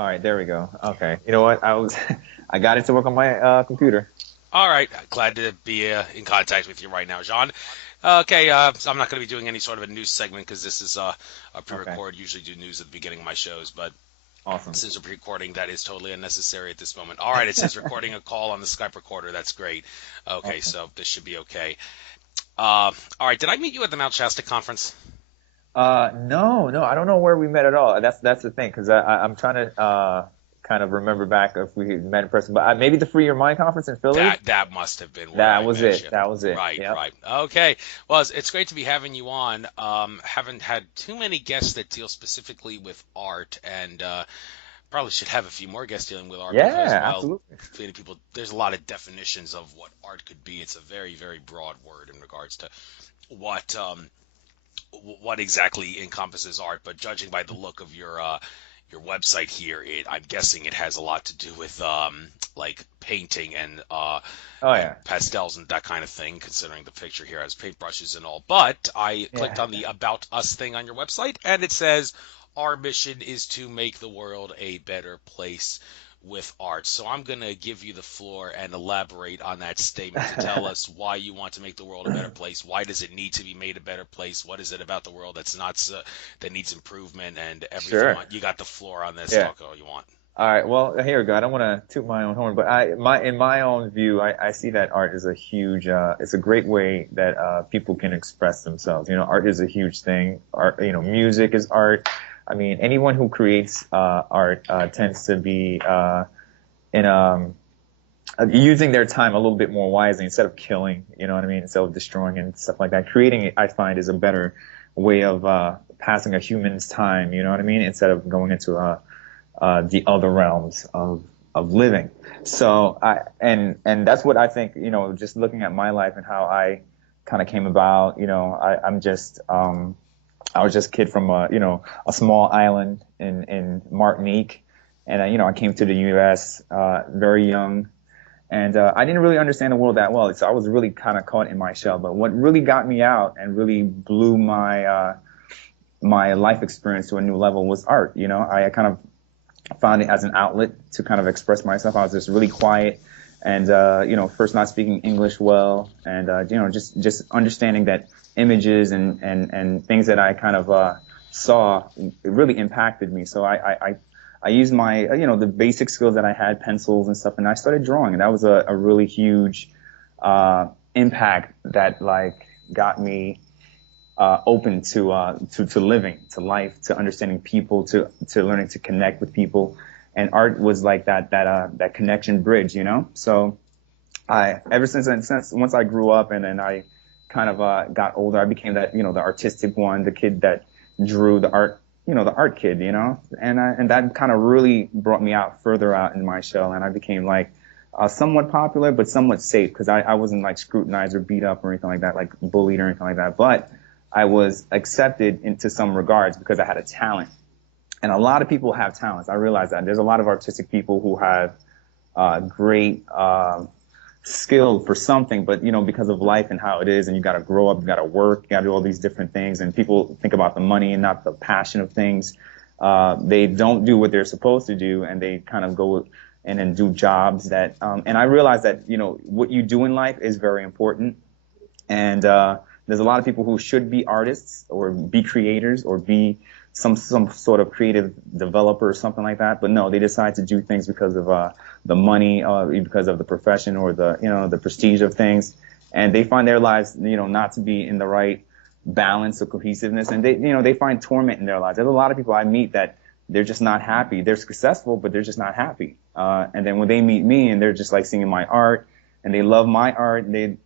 All right, there we go. Okay. You know what? I got it to work on my computer. All right, glad to be in contact with you right now, John. Okay, so I'm not going to be doing any sort of a news segment because this is a Okay. pre-record. Usually do news at the beginning of my shows, but Awesome. since we're pre-recording, that is totally unnecessary at this moment. All right, it says recording a call on the Skype recorder. That's great. Okay, Awesome. so this should be okay. All right, did I meet you at the Mount Shasta conference? No, no, I don't know where we met at all. That's the thing, because I'm trying to kind of remember back if we met in person, but maybe the Free Your Mind conference in Philly. That must have been where That I was met it. you. That was it. Right, Yep. right. Okay. Well, it's great to be having you on. Haven't had too many guests that deal specifically with art, and probably should have a few more guests dealing with art because, Yeah, well, absolutely. for many people, there's a lot of definitions of what art could be. It's a very, very broad word in regards to what what exactly encompasses art. But judging by the look of your website here, I'm guessing it has a lot to do with like painting Oh and yeah. pastels and that kind of thing. Considering the picture here has paintbrushes and all, but I clicked Yeah. on the About Us thing on your website, and it says our mission is to make the world a better place with art. So I'm going to give you the floor and elaborate on that statement to tell us why you want to make the world a better place. Why does it need to be made a better place? What is it about the world that's not that needs improvement and everything? Sure. You got the floor on this. Yeah. Talk all you want. All right. Well, here we go. I don't want to toot my own horn, but in my own view, I see that art is a huge, it's a great way that people can express themselves. You know, art is a huge thing. Art, you know, music is art. I mean, anyone who creates art tends to be in using their time a little bit more wisely instead of killing. You know what I mean? Instead of destroying and stuff like that. Creating, I find, is a better way of passing a human's time. You know what I mean? Instead of going into the other realms of living. So and that's what I think, you know, just looking at my life and how I kind of came about, you know, I'm just I was just a kid from a small island in Martinique, and you know, I came to the US very young, and I didn't really understand the world that well, so I was really kind of caught in my shell. But what really got me out and really blew my life experience to a new level was art. You know, I kind of found it as an outlet to kind of express myself. I was just really quiet and, you know, first not speaking English well and, you know, just understanding that images and things that I kind of, saw it really impacted me. So I used my, you know, the basic skills that I had, pencils and stuff, and I started drawing, and that was a really huge, impact that like got me open to living, to life, to understanding people, to learning to connect with people, and art was like that connection bridge, you know. So I ever since once I grew up and then I kind of got older, I became that, you know, the artistic one, the kid that drew the art, you know, the art kid, you know, and that kind of really brought me out further out in my shell, and I became like. Somewhat popular, but somewhat safe because I wasn't like scrutinized or beat up or anything like that, like bullied or anything like that. But I was accepted into some regards because I had a talent. And a lot of people have talents. I realize that. There's a lot of artistic people who have great skill for something, but you know, because of life and how it is, and you got to grow up, you got to work, you got to do all these different things, and people think about the money and not the passion of things. They don't do what they're supposed to do, and they kind of go and then do jobs that. And I realize that you know what you do in life is very important, and there's a lot of people who should be artists or be creators or be some sort of creative developer or something like that. But no, they decide to do things because of the money, because of the profession or the you know the prestige of things, and they find their lives you know not to be in the right balance or cohesiveness, and they you know they find torment in their lives. There's a lot of people I meet that they're just not happy. They're successful, but they're just not happy. And then when they meet me and they're just like seeing my art and they love my art, and they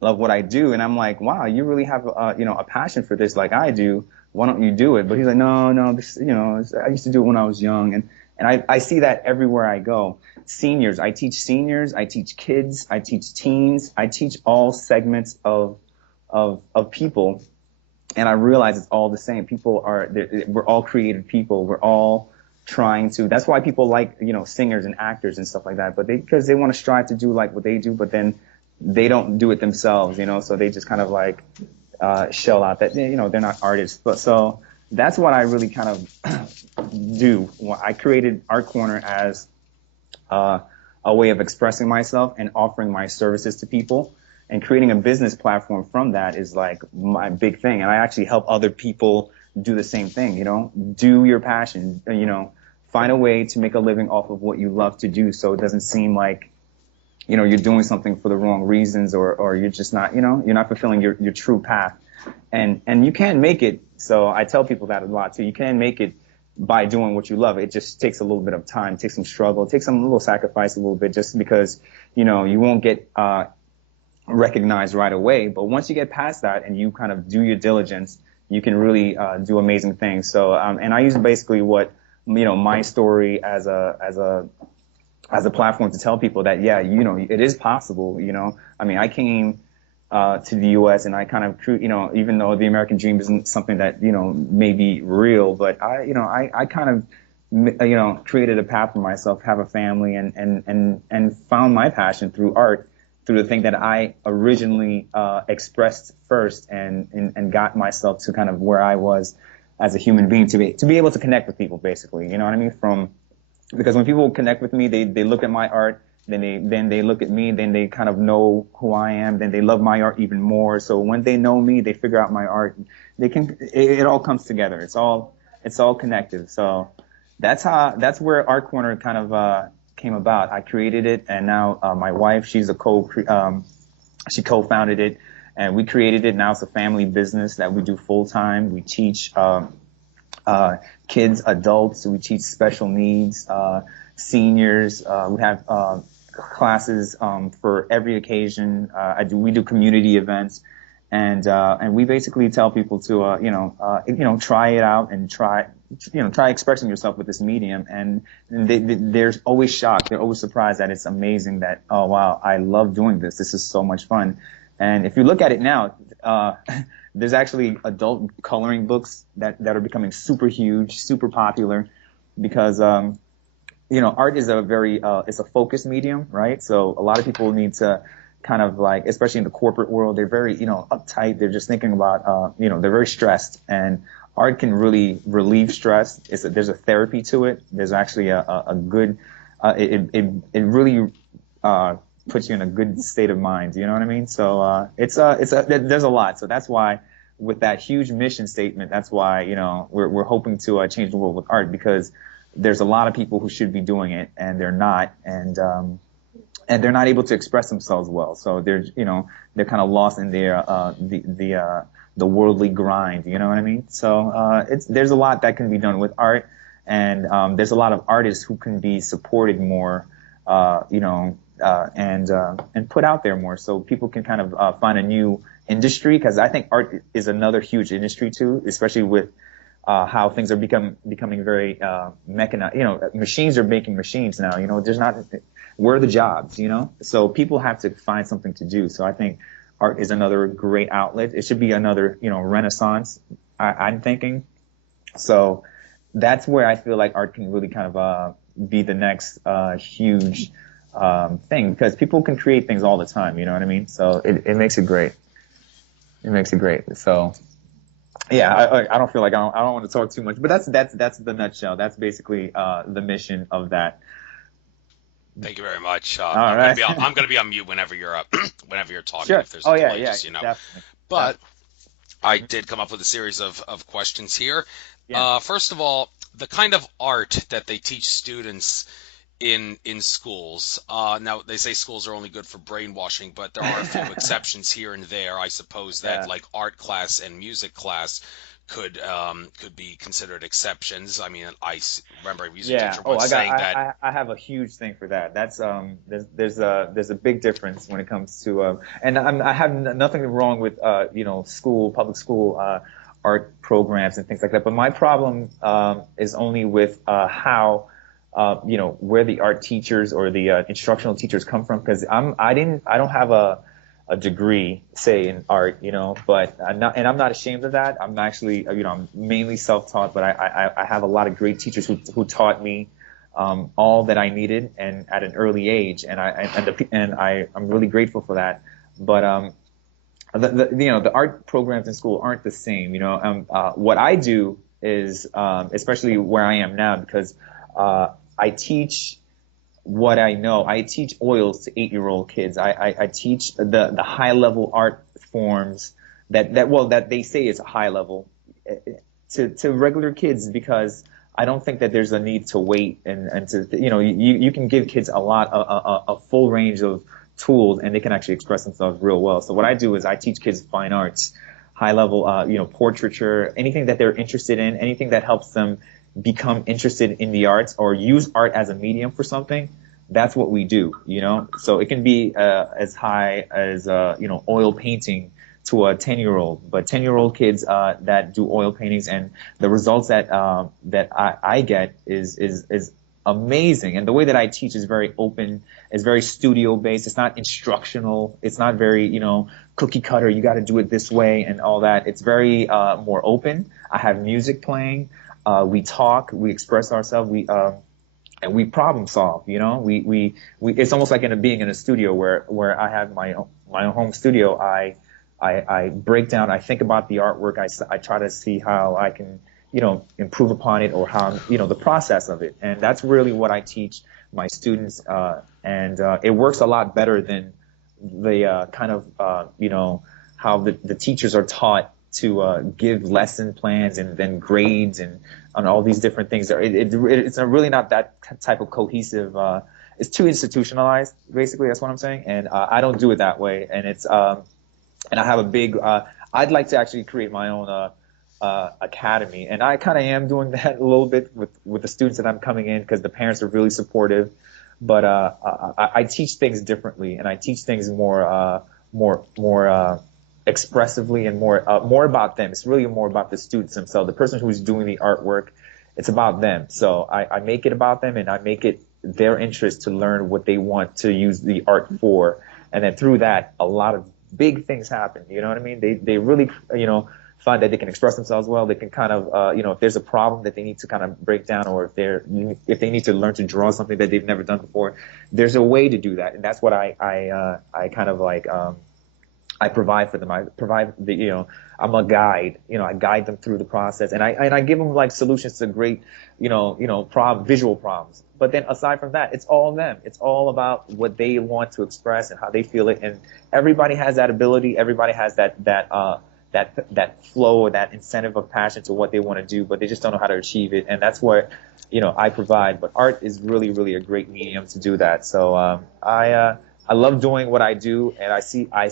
love what I do. And I'm like, wow, you really have you know, a passion for this like I do. Why don't you do it? But he's like, no, no, this, you know, I used to do it when I was young. And I see that everywhere I go. Seniors, I teach kids, I teach teens, I teach all segments of people. And I realize it's all the same. We're all creative people. We're all trying to, that's why people like, you know, singers and actors and stuff like that. But because they want to strive to do like what they do, but then they don't do it themselves, you know, so they just kind of like shell out that you know they're not artists. But so that's what I really kind of do. I created Art Corner as uh, a way of expressing myself and offering my services to people. And creating a business platform from that is like my big thing. And I actually help other people do the same thing, do your passion, find a way to make a living off of what you love to do. So it doesn't seem like, you're doing something for the wrong reasons, or you're just not, you're not fulfilling your true path. And you can make it. So I tell people that a lot too. You can make it by doing what you love. It just takes a little bit of time, it takes some struggle, it takes some little sacrifice a little bit, just because, you won't get, recognized right away. But once you get past that and you kind of do your diligence, you can really, do amazing things. So, and I use basically what, my story as a platform to tell people that, yeah, it is possible, I mean, I came, to the U.S. and I kind of, even though the American dream isn't something that, may be real, but I kind of, created a path for myself, have a family, and found my passion through art, through the thing that I originally, expressed first, and got myself to kind of where I was as a human being, to be able to connect with people, basically, you know what I mean? Because when people connect with me, they look at my art, then they look at me, then they kind of know who I am, then they love my art even more. So when they know me, they figure out my art. It all comes together. It's all connected. So that's where Art Corner kind of came about. I created it, and now my wife, she co-founded it, and we created it. Now it's a family business that we do full time. We teach kids, adults. We teach special needs, seniors. We have classes for every occasion. We do community events, and we basically tell people to try it out and try expressing yourself with this medium. And they're always shocked. They're always surprised that it's amazing. That, oh wow, I love doing this. This is so much fun. And if you look at it now, there's actually adult coloring books that are becoming super huge, super popular, because art is it's a focused medium, right? So a lot of people need to kind of, like, especially in the corporate world, they're very, uptight. They're just thinking about, they're very stressed, and art can really relieve stress. There's a therapy to it. There's actually a good, it really, puts you in a good state of mind. You know what I mean? So, there's a lot. So that's why, with that huge mission statement, that's why, we're hoping to change the world with art, because there's a lot of people who should be doing it, and they're not, and they're not able to express themselves well. So they're kind of lost in their the worldly grind. You know what I mean? So there's a lot that can be done with art, and there's a lot of artists who can be supported more, and put out there more, so people can kind of find a new industry. Because I think art is another huge industry too, especially with how things are becoming very mechanized. Machines are making machines now. Where are the jobs? So people have to find something to do. So I think art is another great outlet. It should be another, renaissance, I'm thinking. So that's where I feel like art can really kind of be the next huge thing, because people can create things all the time. You know what I mean? So it makes it great. It makes it great. So. Yeah, I don't feel like I don't want to talk too much, but that's the nutshell. That's basically the mission of that. Thank you very much. All I'm right. gonna be on mute whenever you're up, whenever you're talking. Sure. If there's Oh a yeah, delay, yeah, just definitely. But I did come up with a series of questions here. Yeah. First of all, the kind of art that they teach students in schools. Now they say schools are only good for brainwashing, but there are a few exceptions here and there. I suppose that Yeah. like art class and music class could be considered exceptions. I mean, remember a music Yeah. teacher Oh, once saying that. I have a huge thing for that. That's there's a big difference when it comes to and I have nothing wrong with public school art programs and things like that. But my problem is only with how where the art teachers or the instructional teachers come from, because I don't have a degree, say, in art, but I'm not ashamed of that. I'm actually, I'm mainly self-taught, but I have a lot of great teachers who taught me all that I needed, and at an early age, and I'm really grateful for that. But the art programs in school aren't the same. What I do especially where I am now, because I teach what I know. I teach oils to 8-year-old kids. I teach the high level art forms that they say is high level to regular kids, because I don't think that there's a need to wait and to, you can give kids a full range of tools, and they can actually express themselves real well. So what I do is I teach kids fine arts, high level, portraiture, anything that they're interested in, anything that helps them become interested in the arts or use art as a medium for something. That's what we do, So it can be as high as oil painting to a 10-year-old, but 10-year-old kids that do oil paintings, and the results that I get is amazing. And the way that I teach is very open, is very studio based. It's not instructional. It's not very, cookie cutter. You got to do it this way and all that. It's very more open. I have music playing. We talk. We express ourselves. And we problem solve. We it's almost like being in a studio where I have my own home studio. I break down. I think about the artwork. I try to see how I can improve upon it, or how, the process of it. And that's really what I teach my students. And it works a lot better than the kind of, how the teachers are taught to give lesson plans and then grades and on all these different things. It's really not that type of cohesive. It's too institutionalized, basically. That's what I'm saying. And I don't do it that way. And and I have a big, I'd like to actually create my own academy. And I kind of am doing that a little bit with the students that I'm coming in, because the parents are really supportive. But I teach things differently, and I teach things more expressively, and more about them. It's really more about the students themselves, the person who's doing the artwork. It's about them. So I make it about them, and I make it their interest to learn what they want to use the art for. And then through that, a lot of big things happen. You know what I mean? They really, find that they can express themselves well. They can kind of, if there's a problem that they need to kind of break down, or if they need to learn to draw something that they've never done before, there's a way to do that. And that's what I kind of like, I provide for them. I provide I'm a guide. I guide them through the process, and I give them like solutions to great, visual problems. But then aside from that, it's all them. It's all about what they want to express and how they feel it. And everybody has that ability. Everybody has that flow, or that incentive of passion to what they want to do, but they just don't know how to achieve it. And that's what, I provide. But art is really, really a great medium to do that. So I love doing what I do, and I see I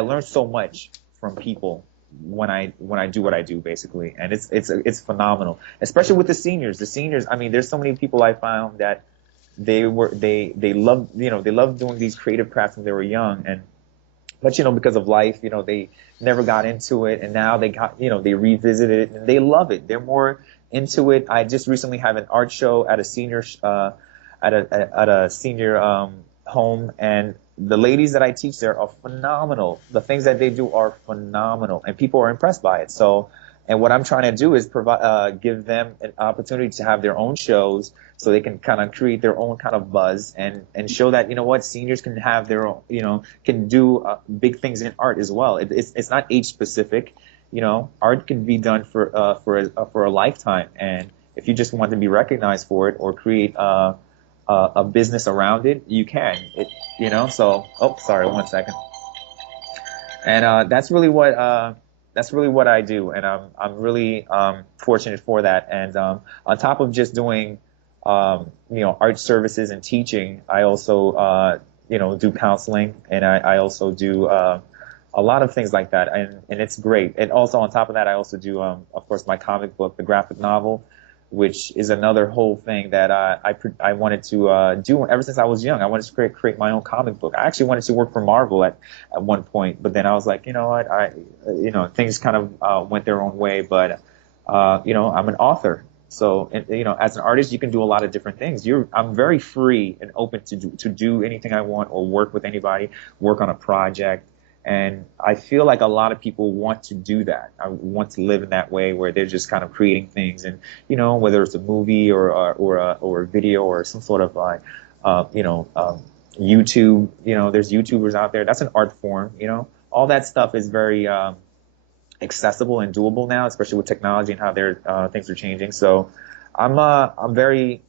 learn so much from people when I do what I do, basically. And it's phenomenal, especially with the seniors. The seniors, I mean, there's so many people I found that they love doing these creative crafts when they were young, but because of life, they never got into it, and now they revisit it and they love it. They're more into it. I just recently have an art show at a senior home, and the ladies that I teach there are phenomenal. The things that they do are phenomenal, and people are impressed by it. So, and what I'm trying to do is give them an opportunity to have their own shows, so they can kind of create their own kind of buzz, and show that, seniors can have their own, can do big things in art as well. It's not age specific. Art can be done for a lifetime, and if you just want to be recognized for it, or create a business around it, you can. So, sorry, 1 second. And that's really what I do, and I'm really fortunate for that. And on top of just doing art services and teaching, I also do counseling, and I also do a lot of things like that, and it's great. And also on top of that, I also do of course my comic book, the graphic novel, which is another whole thing that I wanted to do ever since I was young. I wanted to create my own comic book. I actually wanted to work for Marvel at one point, but then I was like, what, things kind of went their own way. But I'm an author, so as an artist, you can do a lot of different things. I'm very free and open to do anything I want, or work with anybody, work on a project. And I feel like a lot of people want to do that. I want to live in that way, where they're just kind of creating things, and whether it's a movie or a video, or some sort of like YouTube. There's YouTubers out there. That's an art form. All that stuff is very accessible and doable now, especially with technology and how things are changing. So I'm very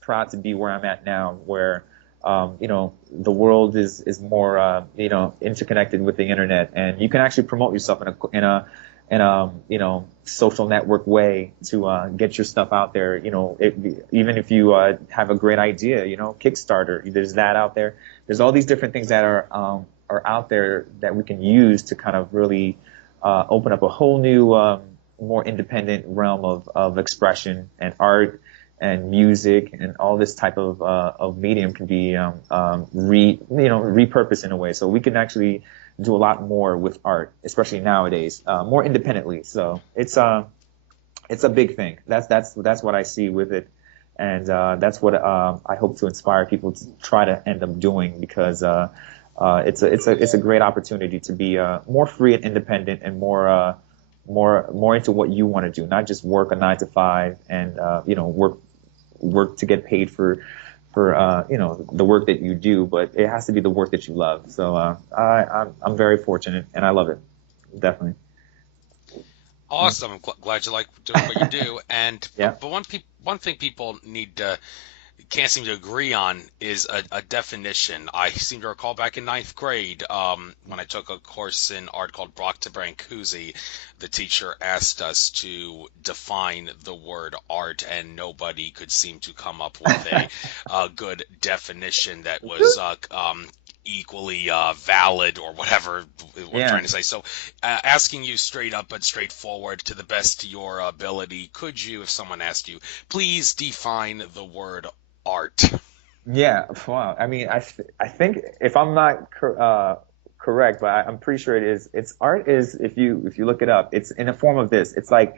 proud to be where I'm at now, where the world is more interconnected with the internet, and you can actually promote yourself in a social network way to get your stuff out there. Even if you have a great idea, Kickstarter, there's that out there. There's all these different things that are out there that we can use to kind of really open up a whole new, more independent realm of expression, and art and music and all this type of medium can be repurposed in a way. So we can actually do a lot more with art, especially nowadays, more independently. So it's a big thing. That's what I see with it, and that's what I hope to inspire people to try to end up doing, because it's a great opportunity to be more free and independent, and more into what you want to do, not just work a 9 to 5 and work to get paid for the work that you do, but it has to be the work that you love. So I'm very fortunate, and I love it, definitely. Awesome. I'm glad you like doing what you do. And Yeah. but one thing people can't seem to agree on is a definition. I seem to recall back in ninth grade, when I took a course in art called Brock to Brancusi, the teacher asked us to define the word art, and nobody could seem to come up with a good definition that was equally valid, or whatever we're trying to say. So asking you straight up but straightforward, to the best of your ability, could you, if someone asked you, please define the word art? Yeah, wow. I mean, I think, if I'm not correct, but I'm pretty sure it is. It's art is, if you look it up, it's in the form of this. It's like,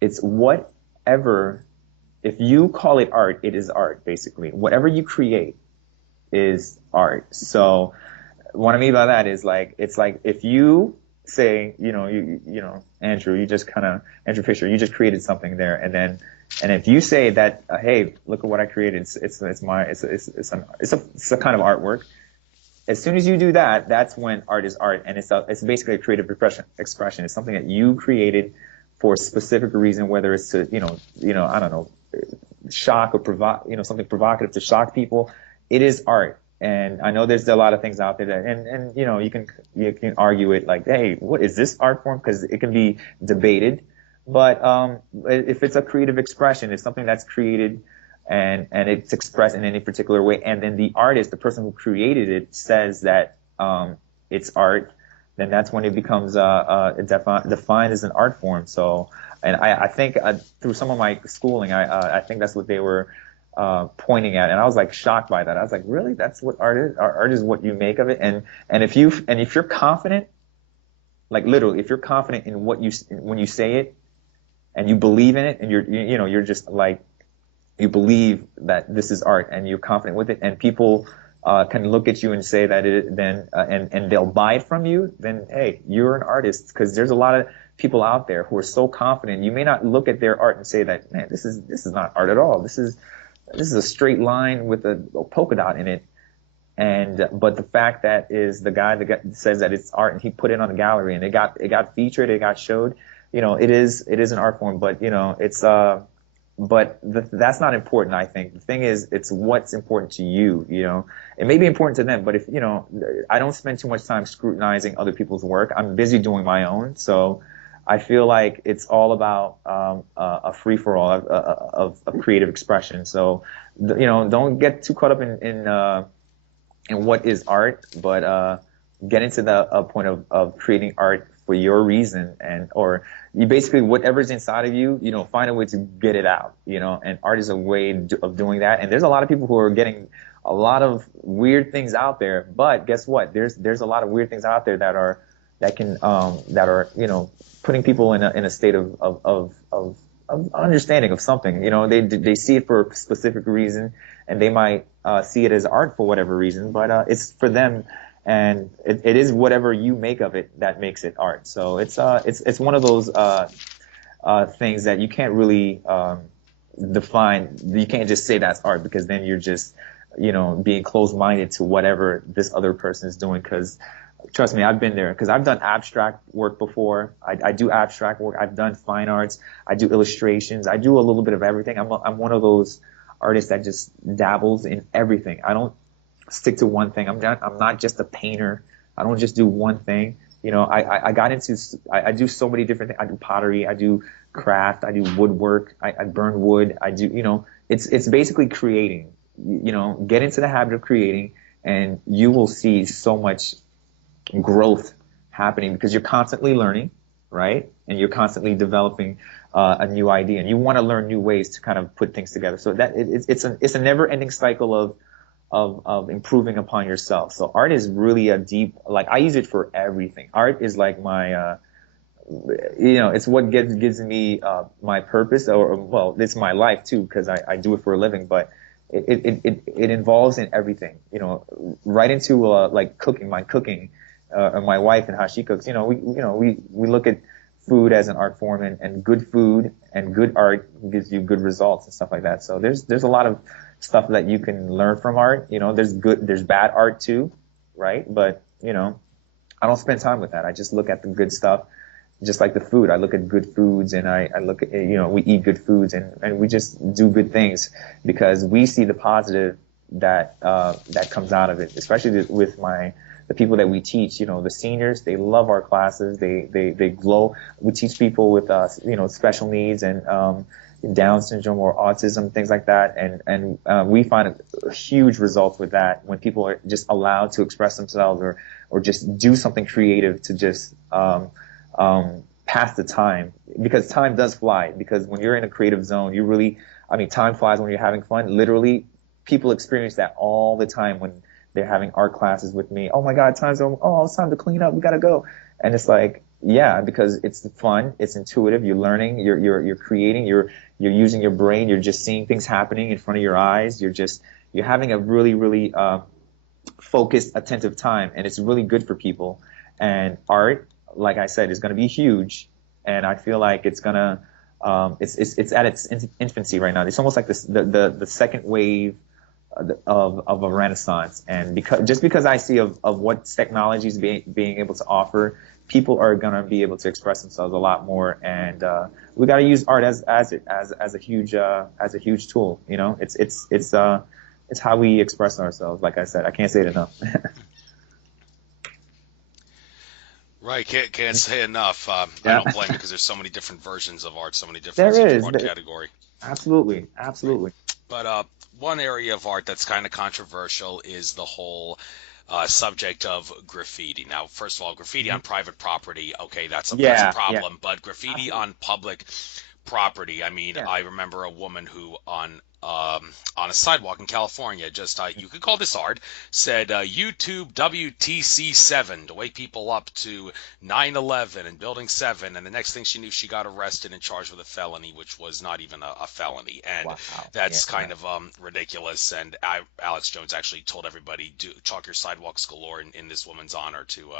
it's whatever. If you call it art, it is art, basically. Whatever you create is art. So what I mean by that is, like, it's like if you say, Andrew, Andrew Fisher, you just created something there, and if you say that, hey, look at what I created, it's a kind of artwork. As soon as you do that, that's when art is art, and it's basically a creative expression. It's something that you created for a specific reason, whether it's to I don't know, shock or something provocative to shock people. It is art. And I know there's a lot of things out there that, and you can argue it like, hey, what is this art form? Because it can be debated. But if it's a creative expression, it's something that's created and it's expressed in any particular way, and then the artist, the person who created it, says that it's art, then that's when it becomes defined as an art form. So, and I think through some of my schooling, I think that's what they were pointing at, and I was like shocked by that. I was like, really? That's what art is? Art is what you make of it. And if you're confident, like literally, if you're confident in when you say it, and you believe in it, and you're just like, you believe that this is art, and you're confident with it, and people can look at you and say that and they'll buy it from you, then hey, you're an artist. Because there's a lot of people out there who are so confident. You may not look at their art and say that, man, this is not art at all. This is a straight line with a polka dot in it. But the fact that is the guy that says that it's art, and he put it on the gallery, and it got featured, it got showed. It is an art form, but it's that's not important. I think the thing is, it's what's important to you. It may be important to them, but if I don't spend too much time scrutinizing other people's work. I'm busy doing my own, so I feel like it's all about a free for all of creative expression. So don't get too caught up in what is art, but get into the point of creating art for your reason, or you basically, whatever's inside of you, find a way to get it out, and art is a way of doing that. And there's a lot of people who are getting a lot of weird things out there, but guess what? There's a lot of weird things out there that are putting people in a state of understanding of something. They see it for a specific reason, and they might see it as art for whatever reason, but it's for them. And it is whatever you make of it that makes it art. So it's one of those things that you can't really define. You can't just say that's art, because then you're just being closed-minded to whatever this other person is doing. Because Trust me, I've been there because I've done abstract work before. I do abstract work. I've done fine arts. I do illustrations. I do a little bit of everything. I'm one of those artists that just dabbles in everything. I don't stick to one thing. I'm not just a painter. I don't just do one thing. I got into, I do so many different things. I do pottery. I do craft. I do woodwork. I burn wood. I do, it's basically creating, get into the habit of creating and you will see so much growth happening because you're constantly learning, right? And you're constantly developing a new idea, and you want to learn new ways to kind of put things together. So that it's a never-ending cycle of improving upon yourself. So art is really a deep, like I use it for everything. Art is like my it's what gives me my purpose, or well, it's my life too because I do it for a living, but it involves in everything, right into like cooking, my cooking. And my wife and how she cooks, we look at food as an art form, and good food and good art gives you good results and stuff like that. So there's a lot of stuff that you can learn from art. There's bad art too, right? But I don't spend time with that. I just look at the good stuff, just like the food. I look at good foods, and I look at we eat good foods, and we just do good things because we see the positive that comes out of it, especially with the people that we teach, the seniors, they love our classes. They glow. We teach people with, special needs and, Down syndrome or autism, things like that. And we find huge results with that when people are just allowed to express themselves or just do something creative to just, pass the time, because time does fly, because when you're in a creative zone, time flies when you're having fun. Literally, people experience that all the time when they're having art classes with me. Oh my God, it's time to clean up. We gotta go. And it's like, yeah, because it's fun. It's intuitive. You're learning. You're creating. You're using your brain. You're just seeing things happening in front of your eyes. You're having a really, really, focused, attentive time. And it's really good for people. And art, like I said, is going to be huge. And I feel like it's gonna, it's at its infancy right now. It's almost like the second wave of a renaissance, and because I see of what technology is being able to offer, people are gonna be able to express themselves a lot more, and we got to use art as a huge tool. It's how we express ourselves. Like I said, I can't say it enough. Right, can't say enough. I Yeah. don't blame you because there's so many different versions of art, so many There different such a is. broad category. Absolutely. But one area of art that's kind of controversial is the whole subject of graffiti. Now, first of all, graffiti on private property, okay, that's a problem. But graffiti on public property, I mean, Yeah. I remember a woman who on a sidewalk in California, just you could call this art, said YouTube WTC7 to wake people up to 9/11 and Building 7, and the next thing she knew, she got arrested and charged with a felony, which was not even a felony, and Wow. that's Yeah. kind of ridiculous. And Alex Jones actually told everybody, do chalk your sidewalks galore in this woman's honor to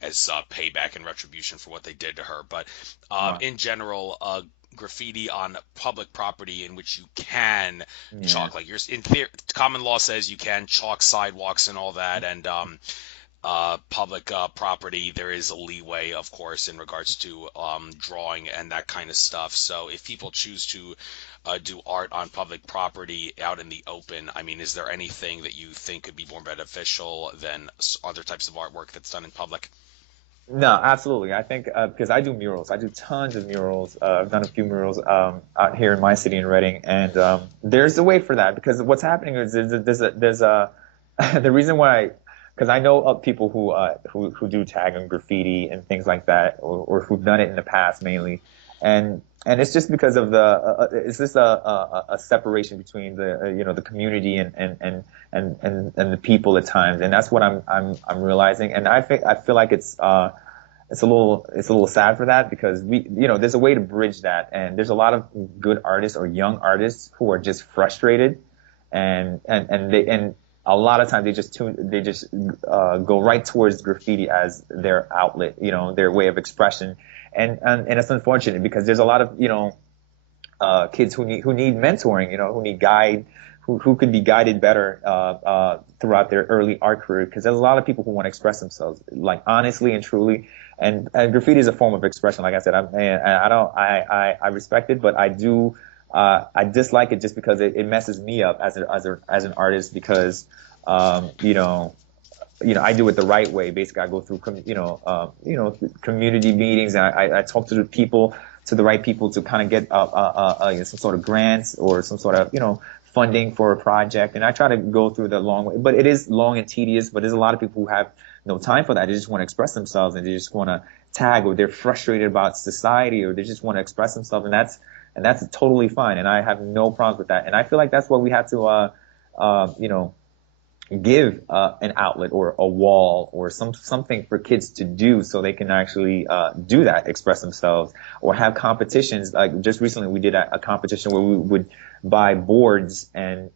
as payback and retribution for what they did to her. But Wow. in general, graffiti on public property in which you can Yeah. chalk, like in theory, common law says you can chalk sidewalks and all that, and public property, there is a leeway, of course, in regards to drawing and that kind of stuff. So if people choose to do art on public property out in the open, I mean, is there anything that you think could be more beneficial than other types of artwork that's done in public? No, absolutely. I think because I do murals, I do tons of murals. I've done a few murals out here in my city in Reading, and there's a way for that because what's happening is there's a the reason why, because I know of people who do tag on graffiti and things like that, or who've done it in the past mainly, and it's just because of it's just a separation between the community and the people at times, and that's what I'm realizing, and I feel like it's a little sad for that because there's a way to bridge that, and there's a lot of good artists or young artists who are just frustrated, and a lot of times they just go right towards graffiti as their outlet, their way of expression, and it's unfortunate because there's a lot of kids who need mentoring, who need who could be guided better throughout their early art career. Because there's a lot of people who want to express themselves, like honestly and truly. And graffiti is a form of expression. Like I said, I respect it, but I dislike it just because it messes me up as an artist because, I do it the right way. Basically, I go through, community meetings, and I talk to the right people to kind of get some sort of grants or some sort of, funding for a project. And I try to go through the long way, but it is long and tedious. But there's a lot of people who have no time for that. They just want to express themselves, and they just want to tag, or they're frustrated about society, or they just want to express themselves, and that's totally fine. And I have no problems with that. And I feel like that's what we have to, give an outlet or a wall or something for kids to do so they can actually do that, express themselves, or have competitions. Like just recently we did a competition where we would buy boards and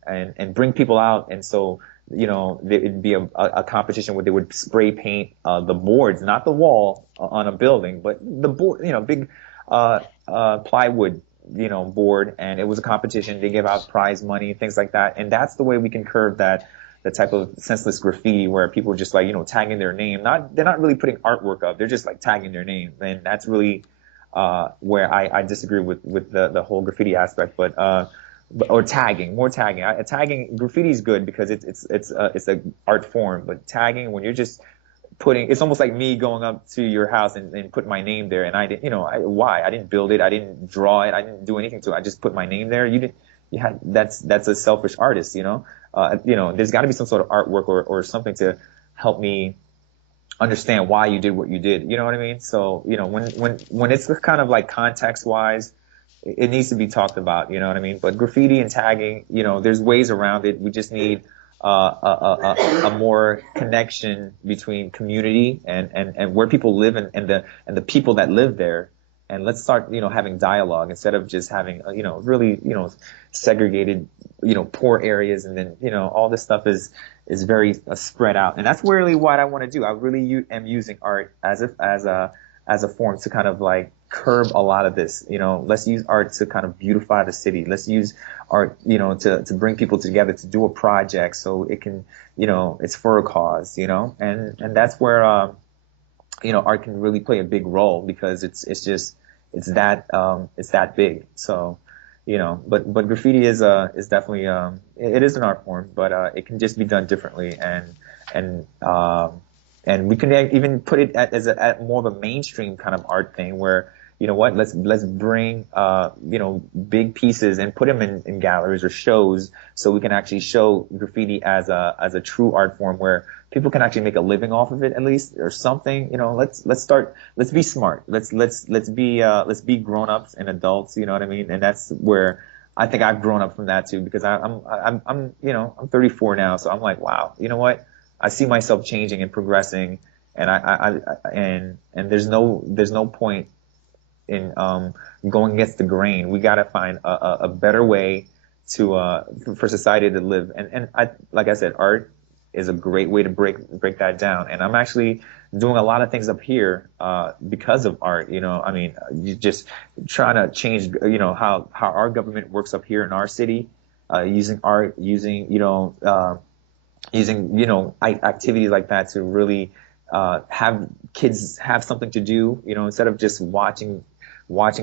bring people out, and so it'd be a competition where they would spray paint the boards, not the wall on a building, but the board, big plywood board, and it was a competition. They give out prize money, things like that, and that's the way we can curb the type of senseless graffiti where people just like, tagging their name. They're not really putting artwork up. They're just like tagging their name. And that's really, where I disagree with the whole graffiti aspect, or tagging, more tagging. Tagging, graffiti is good because it's a art form, but tagging, when you're just it's almost like me going up to your house and putting my name there. And I didn't, why? I didn't build it. I didn't draw it. I didn't do anything to it. I just put my name there. That's a selfish artist, there's got to be some sort of artwork or something to help me understand why you did what you did. You know what I mean? So, when it's kind of like context wise, it needs to be talked about. You know what I mean? But graffiti and tagging, there's ways around it. We just need a more connection between community and where people live and the people that live there. And let's start, having dialogue instead of just having, really, segregated, poor areas. And then, all this stuff is very spread out. And that's really what I want to do. I really am using art as a form to kind of like curb a lot of this. Let's use art to kind of beautify the city. Let's use art, to bring people together to do a project so it can, it's for a cause, and that's where, art can really play a big role because it's that big. So, but graffiti is definitely, it is an art form, but, it can just be done differently. And we can even put it as more of a mainstream kind of art thing where, let's bring, big pieces and put them in galleries or shows so we can actually show graffiti as a true art form where people can actually make a living off of it at least or something. Let's be smart. Let's be grown-ups and adults, you know what I mean? And that's where I think I've grown up from that too, because I'm 34 now. So I'm like, wow, you know what? I see myself changing and progressing, and there's no point in going against the grain. We got to find a better way for society to live. And like I said, art is a great way to break that down. And I'm actually doing a lot of things up here because of art. You just trying to change how our government works up here in our city, using art, using activities like that to really have kids have something to do, instead of just watching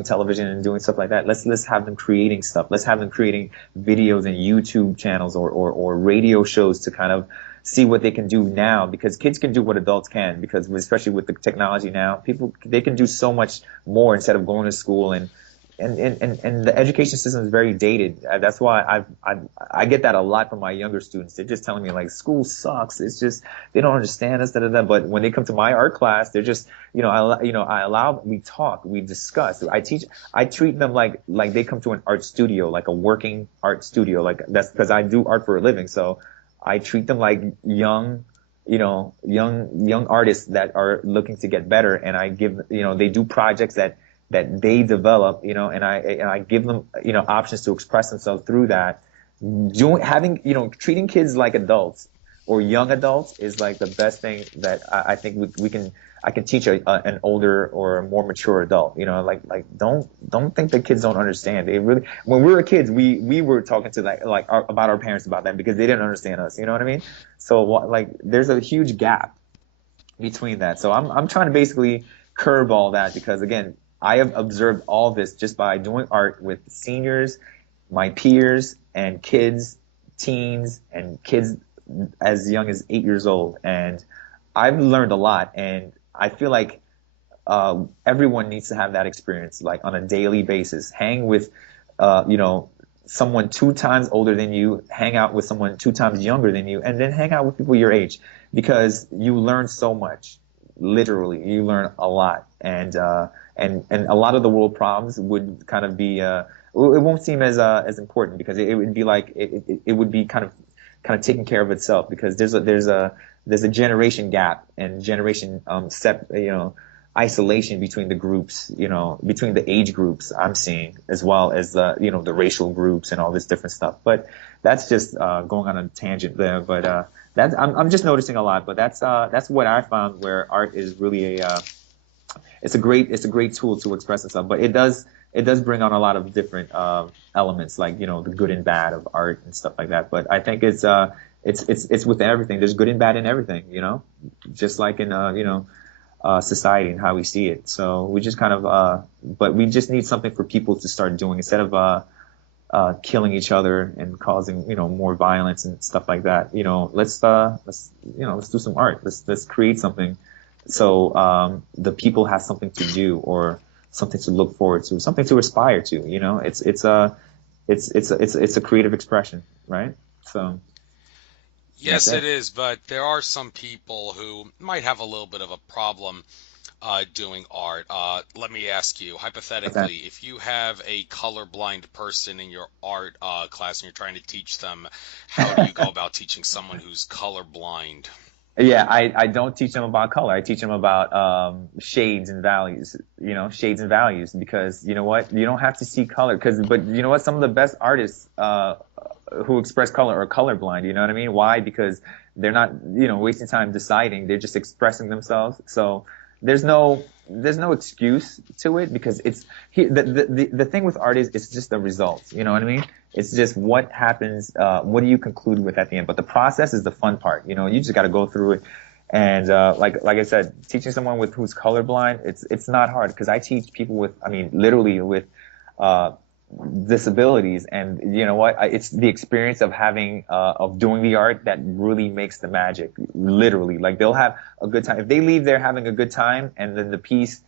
television and doing stuff like that. Let's have them creating stuff. Let's have them creating videos and YouTube channels or radio shows to kind of see what they can do now, because kids can do what adults can, because especially with the technology now, they can do so much more instead of going to school and the education system is very dated. That's why I get that a lot from my younger students. They're just telling me like school sucks. It's just they don't understand us. But when they come to my art class, they're just we talk, we discuss. I treat them like they come to an art studio, like a working art studio. Like that's because I do art for a living. So I treat them like young artists that are looking to get better, and I give they do projects that they develop, and I give them, options to express themselves through that. Treating kids like adults, or young adults is like the best thing that I think we can I can teach an older or a more mature adult. Like don't think that kids don't understand. They really, when we were kids, we were talking to about our parents about that because they didn't understand us. You know what I mean? So like there's a huge gap between that. So I'm trying to basically curb all that because again, I have observed all this just by doing art with seniors, my peers, and kids, teens, and kids as young as 8 years old. And I've learned a lot, and I feel like everyone needs to have that experience, like on a daily basis. Hang with, someone 2 times older than you, hang out with someone 2 times younger than you, and then hang out with people your age because you learn so much. Literally, you learn a lot, and a lot of the world problems would kind of be it won't seem as important because it would be like it would be kind of taking care of itself because there's a generation gap and generation isolation between the groups, between the age groups I'm seeing, as well as the racial groups and all this different stuff. But that's just going on a tangent there. But I'm just noticing a lot. But that's what I found, where art is really it's a great tool to express itself. But it does bring on a lot of different elements, like the good and bad of art and stuff like that. But I think it's with everything. There's good and bad in everything, just like in society and how we see it. So we just kind of but we just need something for people to start doing instead of killing each other and causing more violence and stuff like that. Let's do some art. Let's create something so the people have something to do or something to look forward to, something to aspire to. It's a creative expression, right? So Yes, it is, but there are some people who might have a little bit of a problem doing art. Let me ask you, hypothetically, if you have a colorblind person in your art class and you're trying to teach them, how do you go about teaching someone who's colorblind? Yeah, I don't teach them about color. I teach them about shades and values, shades and values, because you know what? You don't have to see color but you know what? Some of the best artists who express color are colorblind. You know what I mean? Why? Because they're not, wasting time deciding. They're just expressing themselves. So there's no excuse to it because the thing with art is it's just the results. You know what I mean? It's just what happens. What do you conclude with at the end? But the process is the fun part. You just got to go through it. And like I said, teaching someone who's colorblind, it's not hard because I teach people with, literally with disabilities, and you know what? It's the experience of having of doing the art that really makes the magic. Literally, like they'll have a good time if they leave there having a good time, and then the piece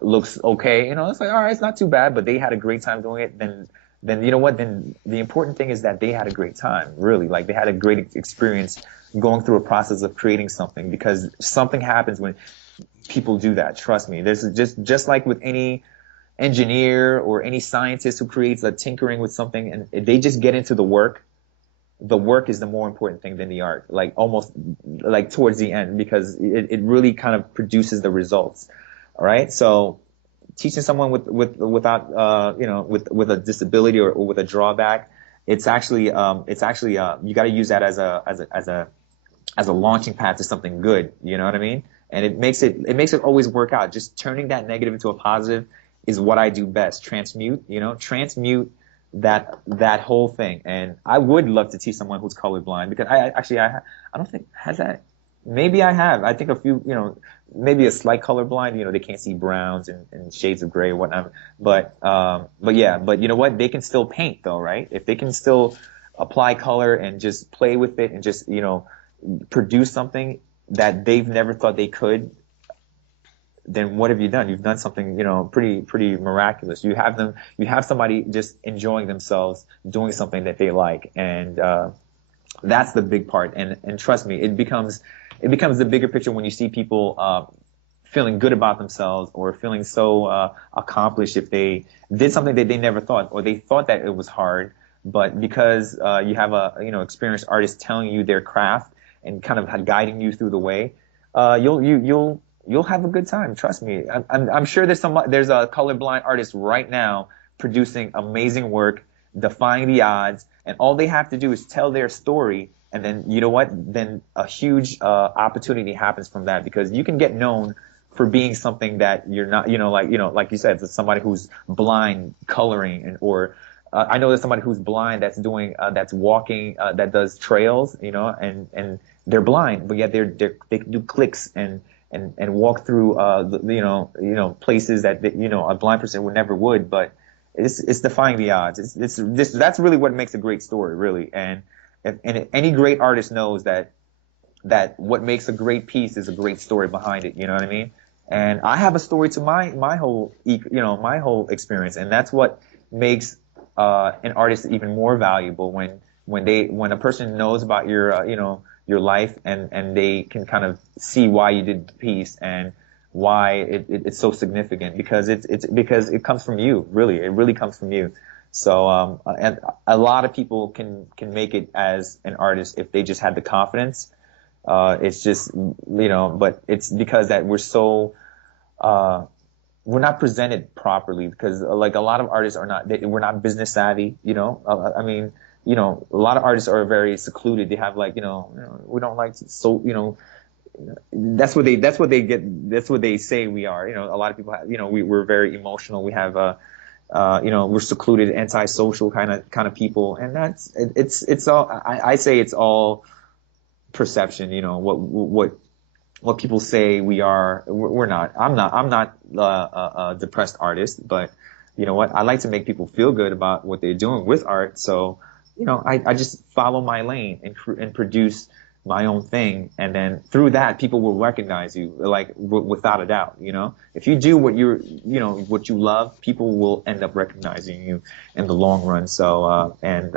looks okay. It's like, all right, it's not too bad, but they had a great time doing it. Then you know what? Then the important thing is that they had a great time. Really, like they had a great experience going through a process of creating something, because something happens when people do that. Trust me. There's just like with any engineer or any scientist who creates a tinkering with something, and if they just get into the work is the more important thing than the art, like almost like towards the end, because it really kind of produces the results. All right. So teaching someone without with a disability or with a drawback, it's actually you got to use that as a launching pad to something good. You know what I mean? And it makes it always work out. Just turning that negative into a positive is what I do best. Transmute that whole thing. And I would love to teach someone who's colorblind, because I don't think, has that, maybe I have. I think a few, maybe a slight colorblind, they can't see browns and shades of gray or whatnot. But you know what? They can still paint though, right? If they can still apply color and just play with it and just, produce something that they've never thought they could, then what have you done? You've done something, pretty miraculous. You have somebody just enjoying themselves, doing something that they like. And, that's the big part. And trust me, it becomes the bigger picture when you see people, feeling good about themselves or feeling so, accomplished if they did something that they never thought, or they thought that it was hard, but because, you have a, experienced artist telling you their craft and kind of guiding you through the way, you'll have a good time. Trust me. I'm sure there's a colorblind artist right now producing amazing work, defying the odds, and all they have to do is tell their story, And then, you know what? Then a huge opportunity happens from that, because you can get known for being something that you're not, like you said, somebody who's blind coloring, or I know there's somebody who's blind that's doing that's walking that does trails, and they're blind, but yet they can do clicks and walk through places that a blind person would never. But it's defying the odds. That's really what makes a great story, really. And any great artist knows that what makes a great piece is a great story behind it. You know what I mean? And I have a story to my whole experience, and that's what makes an artist even more valuable, when a person knows about your life, and they can kind of see why you did the piece and why it's so significant, because because it comes from you. Really, it really comes from you. So and a lot of people can make it as an artist if they just had the confidence. It's just, but it's because that we're not presented properly, because like a lot of artists we're not business savvy. I mean, a lot of artists are very secluded. They have we don't like that's what they say we are. A lot of people have, we're very emotional. We have we're secluded, antisocial kind of people, and it's all. I say it's all perception. What people say we are. We're not. I'm not a depressed artist, but you know what? I like to make people feel good about what they're doing with art. So I just follow my lane and produce my own thing, and then through that, people will recognize you, like without a doubt. If you do what what you love, people will end up recognizing you in the long run. So and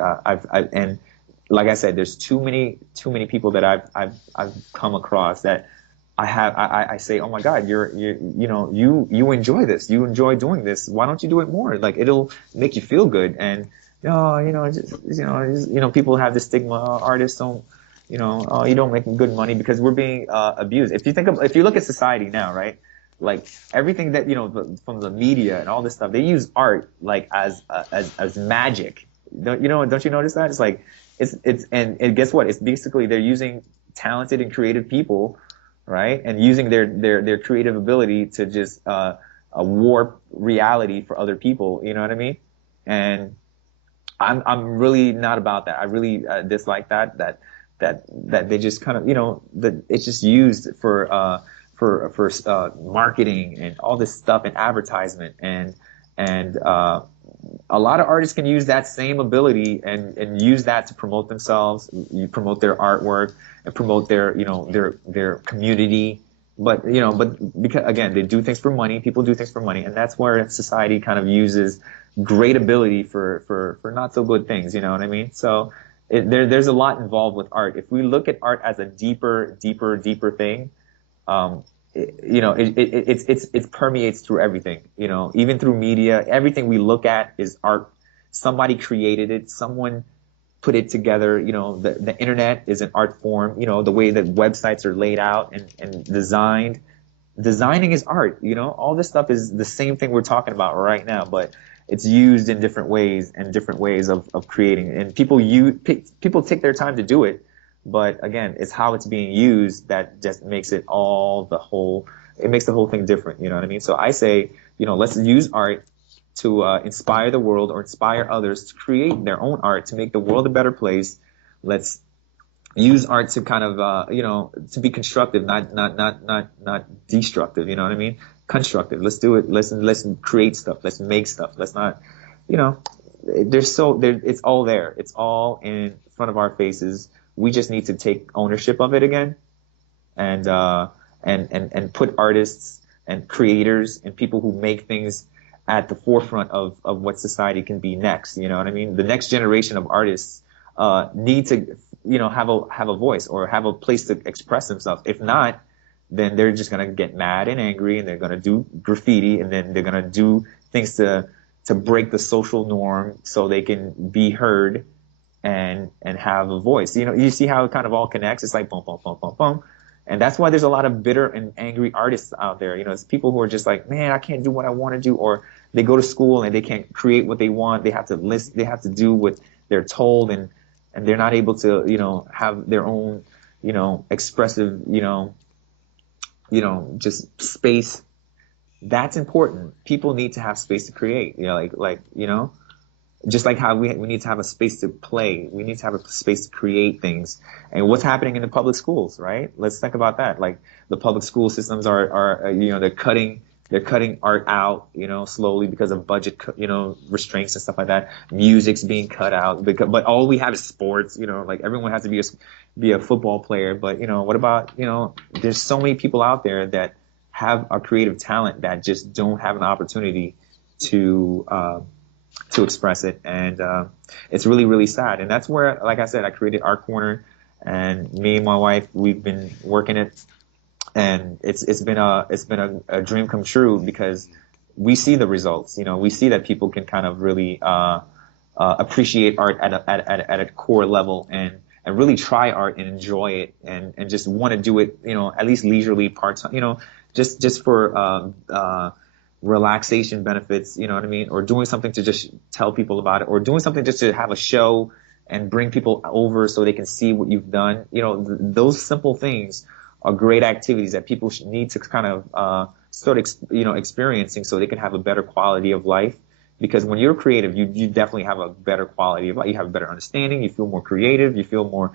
like I said, there's too many people that I've come across that I say, oh my God, you enjoy this, you enjoy doing this. Why don't you do it more? Like, it'll make you feel good. And people have this stigma, artists don't. Oh, you don't make good money, because we're being abused. If you look at society now, right? Like everything that from the media and all this stuff, they use art like as magic. Don't you notice that? It's like and guess what? It's basically they're using talented and creative people, right? And using their creative ability to just warp reality for other people. You know what I mean? And I'm really not about that. I really dislike that they just kind of that it's just used for marketing and all this stuff and advertisement, and a lot of artists can use that same ability and use that to promote themselves, you promote their artwork and promote their community, but because again, they do things for money. People do things for money, and that's where society kind of uses great ability for not so good things. You know what I mean? So there's a lot involved with art. If we look at art as a deeper thing, it permeates through everything. Even through media, everything we look at is art. Somebody created it. Someone put it together. The internet is an art form. The way that websites are laid out and designed. Designing is art. All this stuff is the same thing we're talking about right now, but it's used in different ways and different ways of creating. And people take their time to do it. But again, it's how it's being used that just makes it it makes the whole thing different. You know what I mean? So I say, let's use art to inspire the world or inspire others to create their own art, to make the world a better place. Let's use art to kind of, to be constructive, not destructive. You know what I mean? Constructive. Let's do it. Let's create stuff. Let's make stuff. Let's not, it's all there. It's all in front of our faces. We just need to take ownership of it again, and put artists and creators and people who make things at the forefront of what society can be next. You know what I mean? The next generation of artists need to have a voice or have a place to express themselves. If not, then they're just gonna get mad and angry, and they're gonna do graffiti, and then they're gonna do things to break the social norm so they can be heard and have a voice. You see how it kind of all connects. It's like boom, boom, boom, boom, boom. And that's why there's a lot of bitter and angry artists out there. It's people who are just like, man, I can't do what I want to do, or they go to school and they can't create what they want. They have to list, they have to do what they're told, and and they're not able to, have their own, expressive, just space. That's important. People need to have space to create, just like how we need to have a space to play. We need to have a space to create things. And what's happening in the public schools, right? Let's think about that. Like the public school systems are they're cutting art out, slowly because of budget, restraints and stuff like that. Music's being cut out but all we have is sports, like everyone has to be a football player. But, what about, there's so many people out there that have a creative talent that just don't have an opportunity to express it. And, it's really, really sad. And that's where, like I said, I created Art Corner, and me and my wife, we've been working it. And it's been a dream come true because we see the results. We see that people can kind of really appreciate art at a core level, and really try art and enjoy it, and just want to do it, at least leisurely, part time, just for relaxation benefits, you know what I mean, or doing something to just tell people about it, or doing something just to have a show and bring people over so they can see what you've done. Those simple things are great activities that people should need to kind of start experiencing so they can have a better quality of life. Because when you're creative, you definitely have a better quality of life. You have a better understanding. You feel more creative. You feel more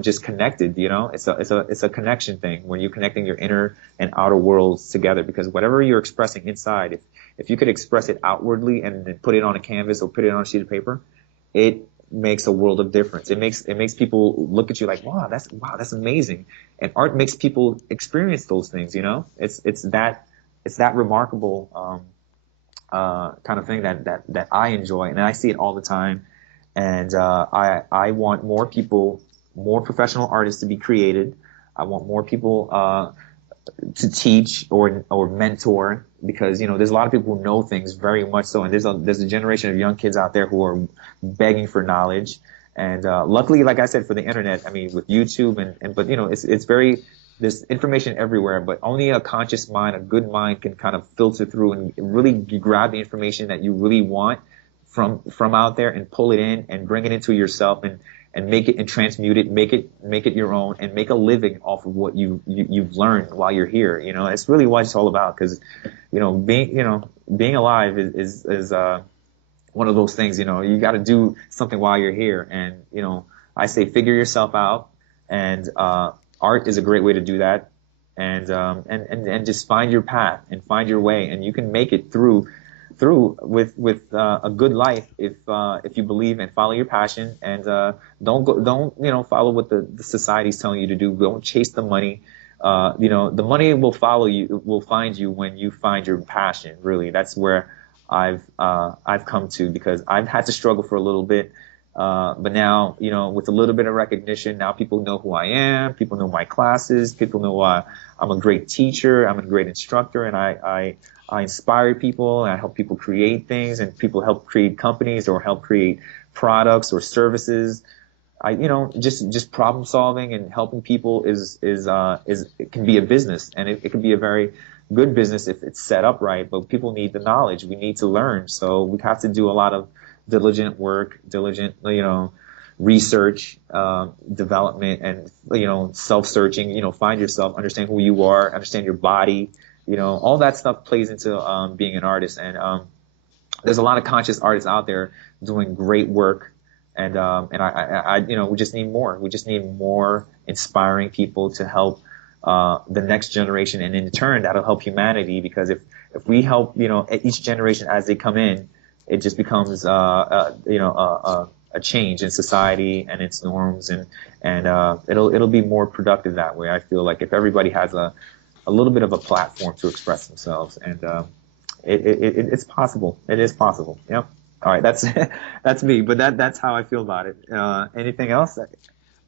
just connected. It's a connection thing when you're connecting your inner and outer worlds together. Because whatever you're expressing inside, if you could express it outwardly and then put it on a canvas or put it on a sheet of paper, it makes a world of difference. It makes people look at you like, wow, that's amazing. And art makes people experience those things. It's that remarkable kind of thing that I enjoy, and I see it all the time. And I want more people, more professional artists to be created. I want more people to teach or mentor, because there's a lot of people who know things very much so, and there's a generation of young kids out there who are begging for knowledge. And luckily, like I said, for the internet, I mean, with YouTube but it's very, there's information everywhere, but only a conscious mind, a good mind, can kind of filter through and really grab the information that you really want from out there and pull it in and bring it into yourself and make it and transmute it, make it your own, and make a living off of what you've learned while you're here. It's really what it's all about. Because being alive is one of those things. You got to do something while you're here. And I say figure yourself out, and art is a great way to do that. And just find your path and find your way, and you can make it through with a good life if you believe and follow your passion, and don't follow what the society's telling you to do. Don't chase the money. The money will follow you, will find you when you find your passion. Really, that's where I've come to, because I've had to struggle for a little bit. But now, with a little bit of recognition, now people know who I am. People know my classes. People know I'm a great teacher. I'm a great instructor, and I inspire people, and I help people create things, and people help create companies or help create products or services. Just problem solving and helping people it can be a business, and it can be a very good business if it's set up right. But people need the knowledge. We need to learn. So we have to do a lot of diligent work, research, development, and, self-searching, find yourself, understand who you are, understand your body, all that stuff plays into, being an artist. And, there's a lot of conscious artists out there doing great work. And we just need more. We just need more inspiring people to help, the next generation. And in turn, that'll help humanity, because if we help, each generation as they come in, it just becomes a change in society and its norms, and it'll be more productive that way. I feel like if everybody has a little bit of a platform to express themselves, and it's possible. It is possible. Yep. All right, that's me, but that's how I feel about it. Anything else?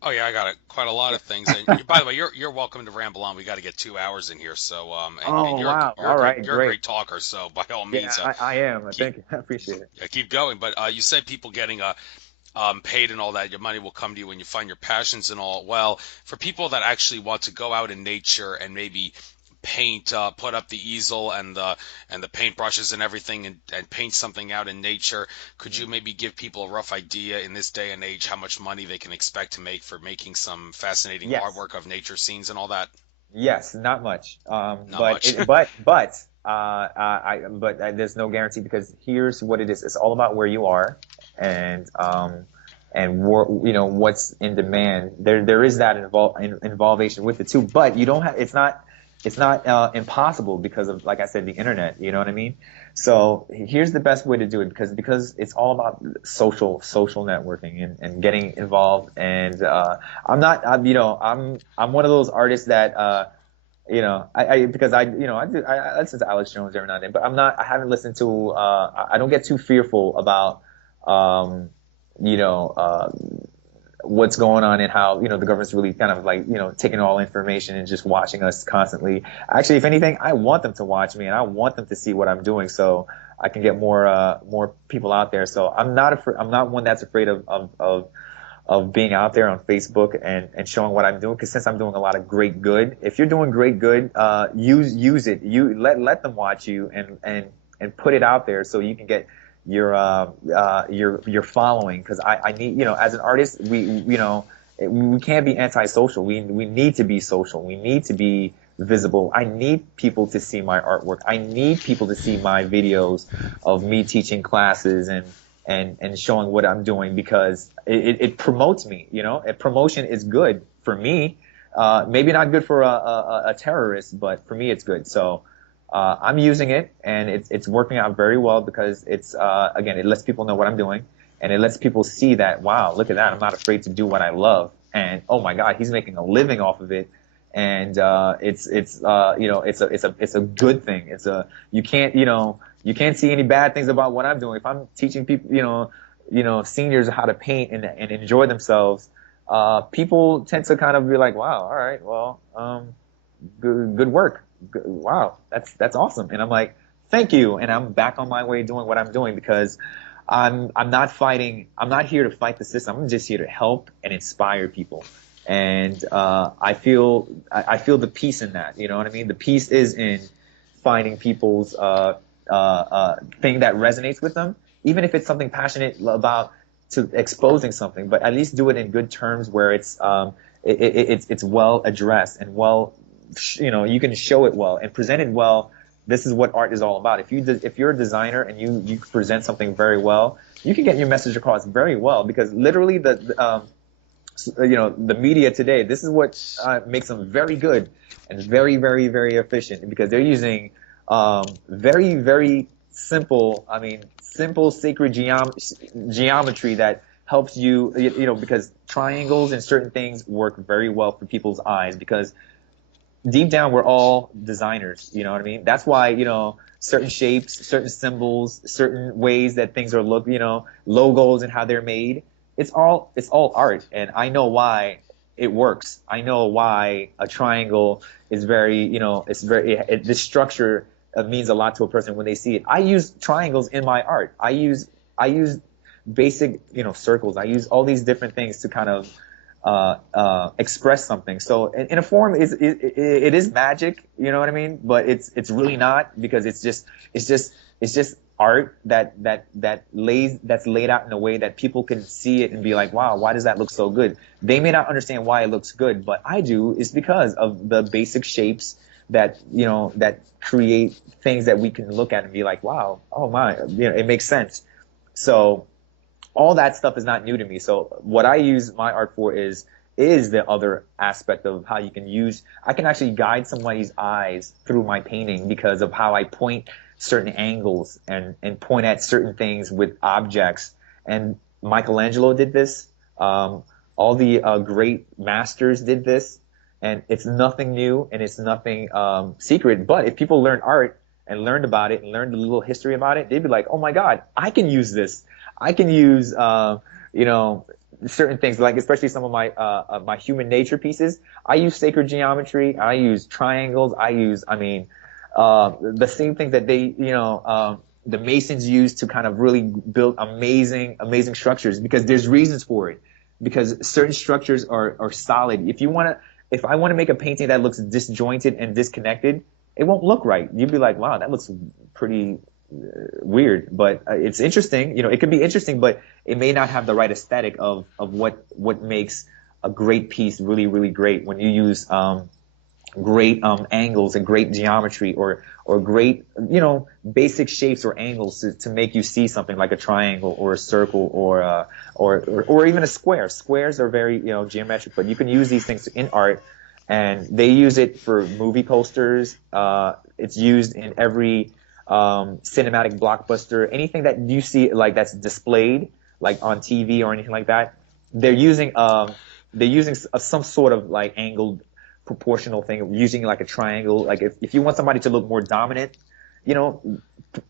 Oh yeah, I got quite a lot of things. And by the way, you're welcome to ramble on. We got to get 2 hours in here, so and you're Wow. All right, you're a great. great talker. So by all Yeah, means, I am. Thank you. I appreciate it. keep going. But you said people getting paid and all that, your money will come to you when you find your passions and all. Well, for people that actually want to go out in nature and maybe paint, put up the easel and the paintbrushes and everything, and paint something out in nature. Could you maybe give people a rough idea in this day and age how much money they can expect to make for making some fascinating Yes. artwork of nature scenes and all that? Yes, not much. Not much. There's no guarantee because here's what it is. It's all about where you are and what's in demand. There is that involvement with it too, but you don't have. It's not impossible because of, like I said, the internet. You know what I mean? So here's the best way to do it because it's all about social networking and getting involved. And I'm one of those artists that because I listen to Alex Jones every now and then, but I haven't listened to I don't get too fearful about um you know what's going on and how the government's really kind of like taking all information and just watching us constantly. Actually, if anything, I want them to watch me and I want them to see what I'm doing so I can get more people out there. So I'm not one that's afraid of being out there on Facebook and showing what I'm doing, because since I'm doing a lot of great good, if you're doing great good, use it. You let them watch you and put it out there so you can get your following. Because I need, as an artist, we can't be antisocial. We need to be social. We need to be visible. I need people to see my artwork. I need people to see my videos of me teaching classes and showing what I'm doing, because it promotes me. Promotion is good for me. Maybe not good for a terrorist, but for me it's good. So I'm using it, and it's working out very well because again, it lets people know what I'm doing, and it lets people see that, wow, look at that, I'm not afraid to do what I love, and oh my God, he's making a living off of it. And it's a good thing. You can't see any bad things about what I'm doing. If I'm teaching people, seniors how to paint and enjoy themselves, people tend to kind of be like, wow, all right, well, good work. Wow, that's awesome. And I'm like, thank you. And I'm back on my way doing what I'm doing, because I'm not here to fight the system. I'm just here to help and inspire people. And I feel the peace in that. You know what I mean? The peace is in finding people's thing that resonates with them, even if it's something passionate about, to exposing something, but at least do it in good terms where it's well addressed and well, you can show it well and present it well. This is what art is all about. If you're a designer and you present something very well, you can get your message across very well, because literally the media today, this is what makes them very good and very, very, very efficient, because they're using very, very simple sacred geometry that helps you, because triangles and certain things work very well for people's eyes, because deep down we're all designers. You know what I mean? That's why, certain shapes, certain symbols, certain ways that things are logos and how they're made, it's all art. And I know why it works. I know why a triangle is very, this structure means a lot to a person when they see it. I use triangles in my art. I use basic, circles. I use all these different things to kind of express something. So in a form, it is magic, you know what I mean? But it's really not, because it's just art that's laid out in a way that people can see it and be like, wow, why does that look so good? They may not understand why it looks good, but I do. It's because of the basic shapes that create things that we can look at and be like, wow, oh my, it makes sense. So all that stuff is not new to me. So what I use my art for is the other aspect of how I can actually guide somebody's eyes through my painting, because of how I point certain angles and point at certain things with objects. And Michelangelo did this. All the great masters did this, and it's nothing new and it's nothing secret. But if people learn art and learned about it and learned a little history about it, they'd be like, oh my God, I can use this. I can use, certain things, like especially some of my human nature pieces. I use sacred geometry. I use triangles. I use, the same things that the Masons use to kind of really build amazing structures, because there's reasons for it. Because certain structures are solid. If I want to make a painting that looks disjointed and disconnected, it won't look right. You'd be like, wow, that looks pretty weird, but it's interesting. You know, it could be interesting, but it may not have the right aesthetic of what makes a great piece really, really great when you use great angles and great geometry or great, you know, basic shapes or angles to make you see something like a triangle or a circle or even a square. Squares are very, you know, geometric, but you can use these things in art, and they use it for movie posters. It's used in every cinematic blockbuster, anything that you see like that's displayed like on TV or anything like that. They're using some sort of like angled proportional thing, using like a triangle. Like if you want somebody to look more dominant, you know,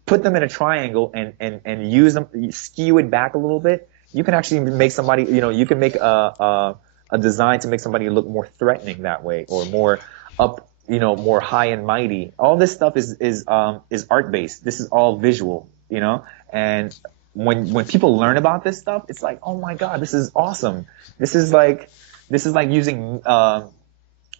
put them in a triangle and use them, skew it back a little bit. You can actually make somebody, you know, you can make a design to make somebody look more threatening that way, or more up, you know, more high and mighty. All this stuff is art based. This is all visual, you know, and when people learn about this stuff, it's like, oh my God, this is awesome. This is like using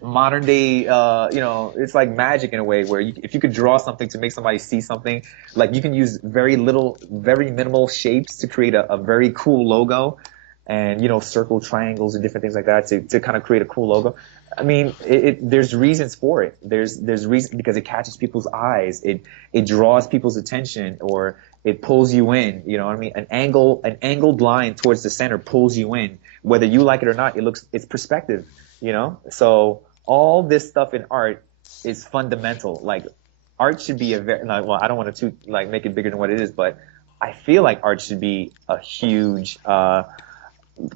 modern day, you know, it's like magic in a way where if you could draw something to make somebody see something, like you can use very little, very minimal shapes to create a very cool logo, and, you know, circle, triangles, and different things like that to kind of create a cool logo. I mean, there's reasons for it. There's reason because it catches people's eyes. It draws people's attention, or it pulls you in. You know what I mean? An angled line towards the center pulls you in, whether you like it or not. It's perspective. You know, so all this stuff in art is fundamental. Like, art should be well, I don't want to like make it bigger than what it is, but I feel like art should be a huge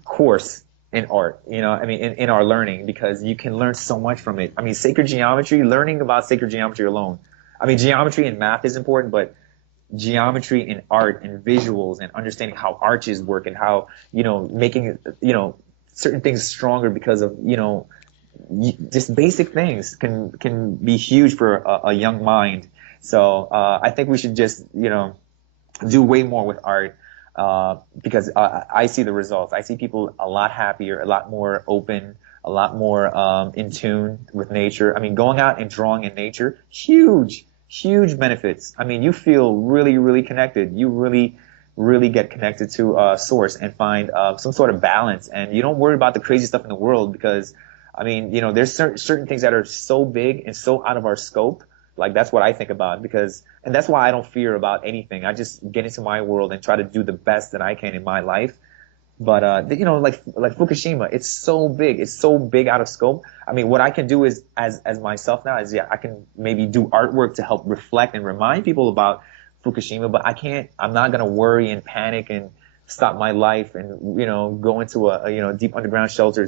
course in art, you know, I mean, in our learning, because you can learn so much from it. I mean, sacred geometry, learning about sacred geometry alone. I mean, geometry and math is important, but geometry and art and visuals and understanding how arches work and how, you know, making, you know, certain things stronger because of, you know, just basic things can be huge for a young mind. So I think we should just, you know, do way more with art. Because I see the results. I see people a lot happier, a lot more open, a lot more in tune with nature. I mean, going out and drawing in nature, huge benefits. I mean, you feel really, really connected. You really, really get connected to source and find some sort of balance. And you don't worry about the crazy stuff in the world because, I mean, you know, there's certain things that are so big and so out of our scope. Like, that's what I think about, and that's why I don't fear about anything. I just get into my world and try to do the best that I can in my life. But, you know, like Fukushima, it's so big out of scope. I mean, what I can do is, as myself now, is, yeah, I can maybe do artwork to help reflect and remind people about Fukushima, but I'm not going to worry and panic and stop my life and, you know, go into a you know, deep underground shelter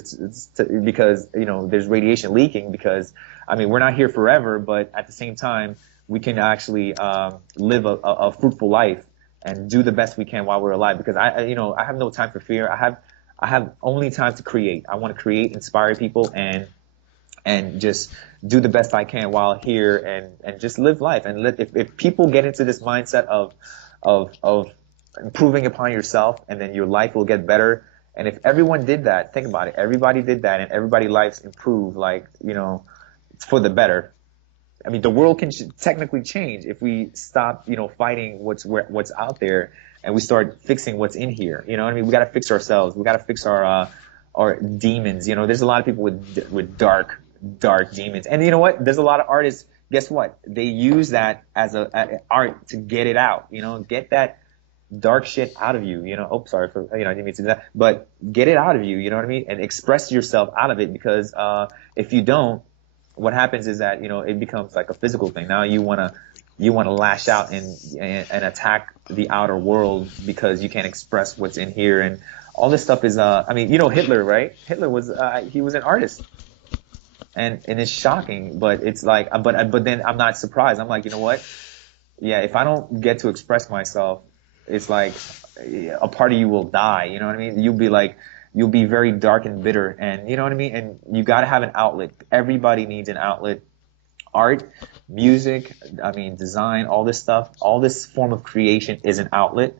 because, you know, there's radiation leaking, because, I mean, we're not here forever, but at the same time, we can actually live a fruitful life and do the best we can while we're alive. Because you know, I have no time for fear. I have only time to create. I want to create, inspire people, and just do the best I can while here, and just live life. And if people get into this mindset of improving upon yourself, and then your life will get better. And if everyone did that, think about it. Everybody did that, and everybody's lives improve. Like, you know, for the better. I mean, the world can technically change if we stop, you know, fighting what's out there, and we start fixing what's in here. You know what I mean? We got to fix ourselves. We got to fix our demons. You know, there's a lot of people with dark demons, and you know what? There's a lot of artists. Guess what? They use that as art to get it out. You know, get that dark shit out of you. You know, oh, sorry for, you know, I didn't mean to do that, but get it out of you. You know what I mean? And express yourself out of it, because if you don't, what happens is that, you know, it becomes like a physical thing. Now you wanna lash out and attack the outer world because you can't express what's in here, and all this stuff is I mean, you know, Hitler, right? Hitler was he was an artist, and it's shocking, but it's like, but then I'm not surprised. I'm like, you know what? Yeah, if I don't get to express myself, it's like a part of you will die. You know what I mean? You'll be very dark and bitter, and you know what I mean? And you got to have an outlet. Everybody needs an outlet. Art, music, I mean, design, all this stuff, all this form of creation is an outlet.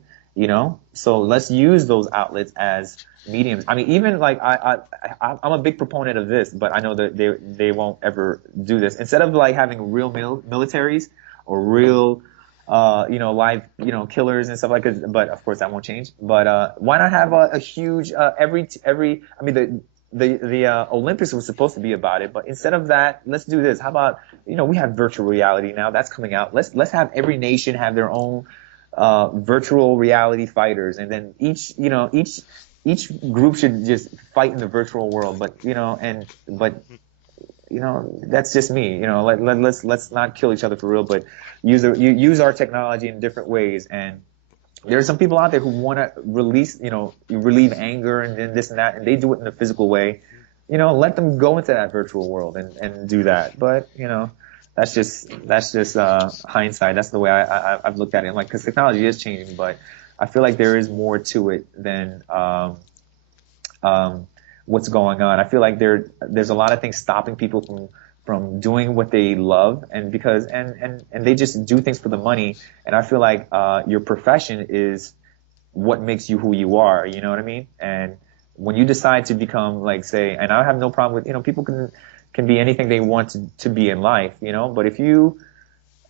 So let's use those outlets as mediums. I mean, even like I'm a big proponent of this, but I know that they won't ever do this. Instead of like having real militaries or real live, killers and stuff like that. But of course that won't change. But why not have a huge every? I mean, the Olympics was supposed to be about it, but instead of that, let's do this. How about, we have virtual reality now that's coming out. Let's have every nation have their own virtual reality fighters, and then each group should just fight in the virtual world. But that's just me. Let's not kill each other for real, but use our technology in different ways. And there are some people out there who want to relieve anger and this and that, and they do it in a physical way. Let them go into that virtual world and do that. But that's just hindsight. That's the way I've looked at it. Because technology is changing, but I feel like there is more to it than what's going on. I feel like there's a lot of things stopping people from doing what they love, and they just do things for the money. And I feel like your profession is what makes you who you are. You know what I mean? And when you decide to become, like, say, and I have no problem with, people can be anything they want to be in life, but if you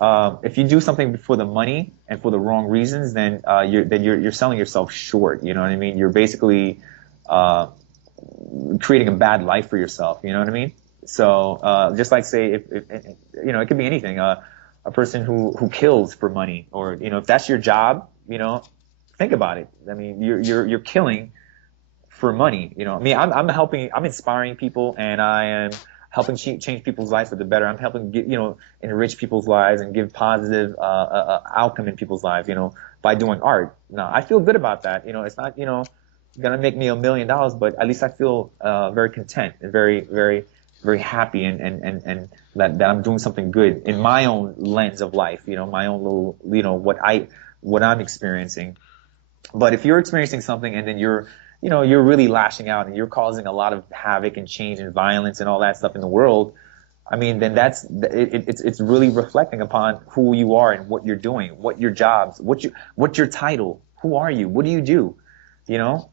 do something for the money and for the wrong reasons, then you're selling yourself short. You know what I mean? You're basically creating a bad life for yourself. You know what I mean? So just like, say, if it could be anything. A person who kills for money, or if that's your job, think about it. I mean, you're killing for money. I mean, I'm inspiring people, and I am helping change people's lives for the better. I'm helping enrich people's lives and give positive outcome in people's lives, by doing art. Now, I feel good about that. It's not, gonna make me $1 million, but at least I feel very content and very, very, very happy, and that I'm doing something good in my own lens of life, my own little, what I'm experiencing. But if you're experiencing something and then you're really lashing out and you're causing a lot of havoc and change and violence and all that stuff in the world, I mean, then it's really reflecting upon who you are and what you're doing, what your jobs, what's your title, who are you, what do you do,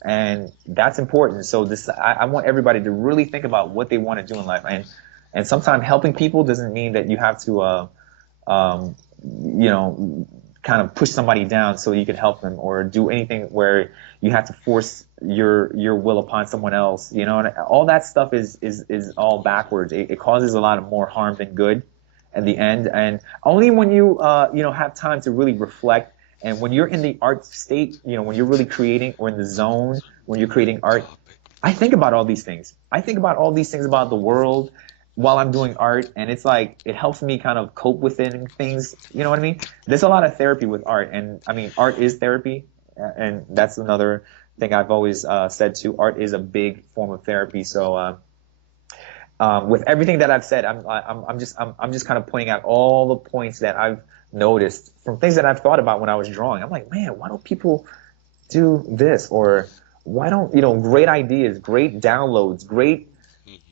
and that's important. So I want everybody to really think about what they want to do in life, and sometimes helping people doesn't mean that you have to kind of push somebody down so you can help them, or do anything where you have to force your will upon someone else, and all that stuff is all backwards. It causes a lot of more harm than good at the end. And only when you have time to really reflect, and when you're in the art state, when you're really creating, or in the zone when you're creating art, I think about all these things. I think about all these things about the world while I'm doing art, and it's like, it helps me kind of cope with it and things. You know what I mean? There's a lot of therapy with art, and I mean, art is therapy, and that's another thing I've always said too. Art is a big form of therapy. So with everything that I've said, I'm just kind of pointing out all the points that I've noticed from things that I've thought about when I was drawing. I'm like, man, why don't people do this? Or why don't, great ideas, great downloads, great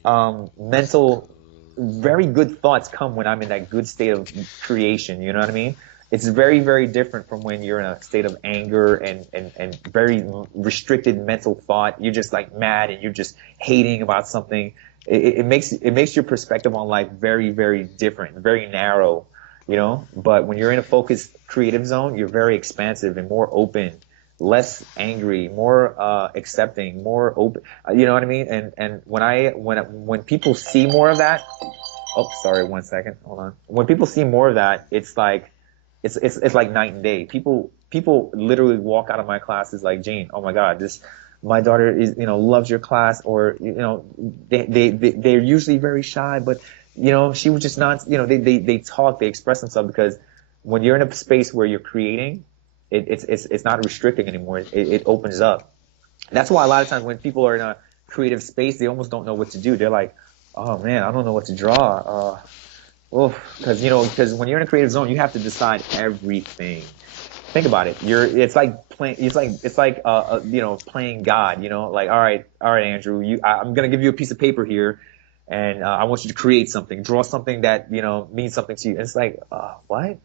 mental, very good thoughts come when I'm in that good state of creation. You know what I mean? It's very, very different from when you're in a state of anger and very restricted mental thought. You're just like mad and you're just hating about something. It makes your perspective on life very, very different, very narrow, But when you're in a focused creative zone, you're very expansive and more open, less angry, more accepting, more open. You know what I mean? And when people see more of that, oh, sorry, 1 second, hold on. When people see more of that, it's like night and day. People literally walk out of my classes like, Gene, oh my God, my daughter is, loves your class, or, they're usually very shy, but, she was just not, they talk, they express themselves, because when you're in a space where you're creating, it's not restricting anymore. It opens up. That's why a lot of times when people are in a creative space, they almost don't know what to do. They're like, oh man, I don't know what to draw. Because when you're in a creative zone, you have to decide everything. Think about it. It's like playing God. Like, all right, Andrew, I'm gonna give you a piece of paper here, and I want you to create something, draw something that means something to you. And it's like, what?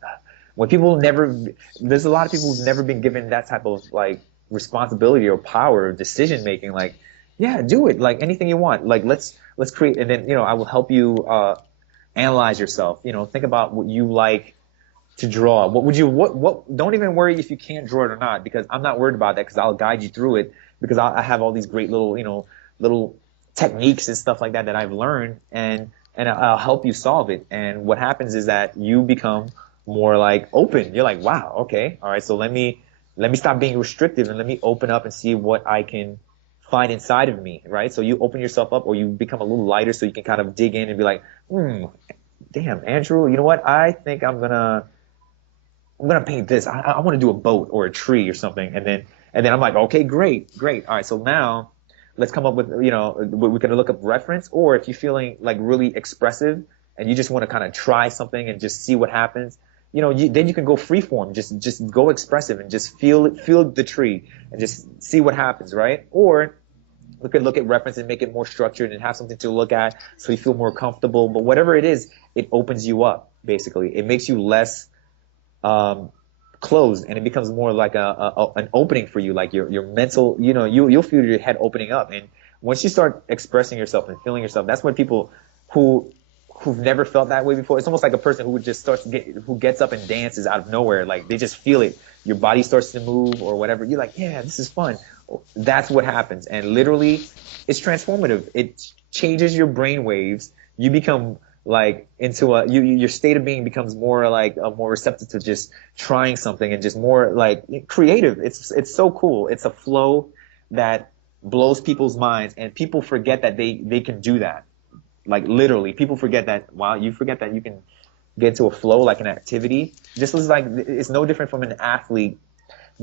When people never, there's a lot of people who've never been given that type of like responsibility or power or decision making. Like, yeah, do it. Like anything you want. Like let's create, and then I will help you analyze yourself. Think about what you like to draw. What would you what? Don't even worry if you can't draw it or not, because I'm not worried about that, because I'll guide you through it, because I have all these great little little techniques and stuff like that that I've learned, and I'll help you solve it. And what happens is that you become more like open. You're like, wow, okay, all right, so let me stop being restrictive and let me open up and see what I can find inside of me, right? So you open yourself up, or you become a little lighter, so you can kind of dig in and be like, damn, Andrew, you know what? I think I'm gonna paint this. I want to do a boat or a tree or something, and then I'm like, okay, great. All right, so now let's come up with we can look up reference, or if you're feeling like really expressive and you just want to kind of try something and just see what happens, then you can go free form, just go expressive and just feel the tree and just see what happens, right? Or we could look at reference and make it more structured and have something to look at so you feel more comfortable. But whatever it is, it opens you up. Basically, it makes you less closed, and it becomes more like an opening for you, like your mental, you'll feel your head opening up. And once you start expressing yourself and feeling yourself, that's when people who've never felt that way before, it's almost like a person who just who gets up and dances out of nowhere, like they just feel it, your body starts to move or whatever, you're like, yeah, this is fun. That's what happens. And literally it's transformative. It changes your brain waves. You become like into your state of being becomes more like more receptive to just trying something and just more like creative. It's so cool. It's a flow that blows people's minds, and people forget that they can do that. Like literally, people forget that. Wow, you forget that you can get to a flow like an activity. Just as like it's no different from an athlete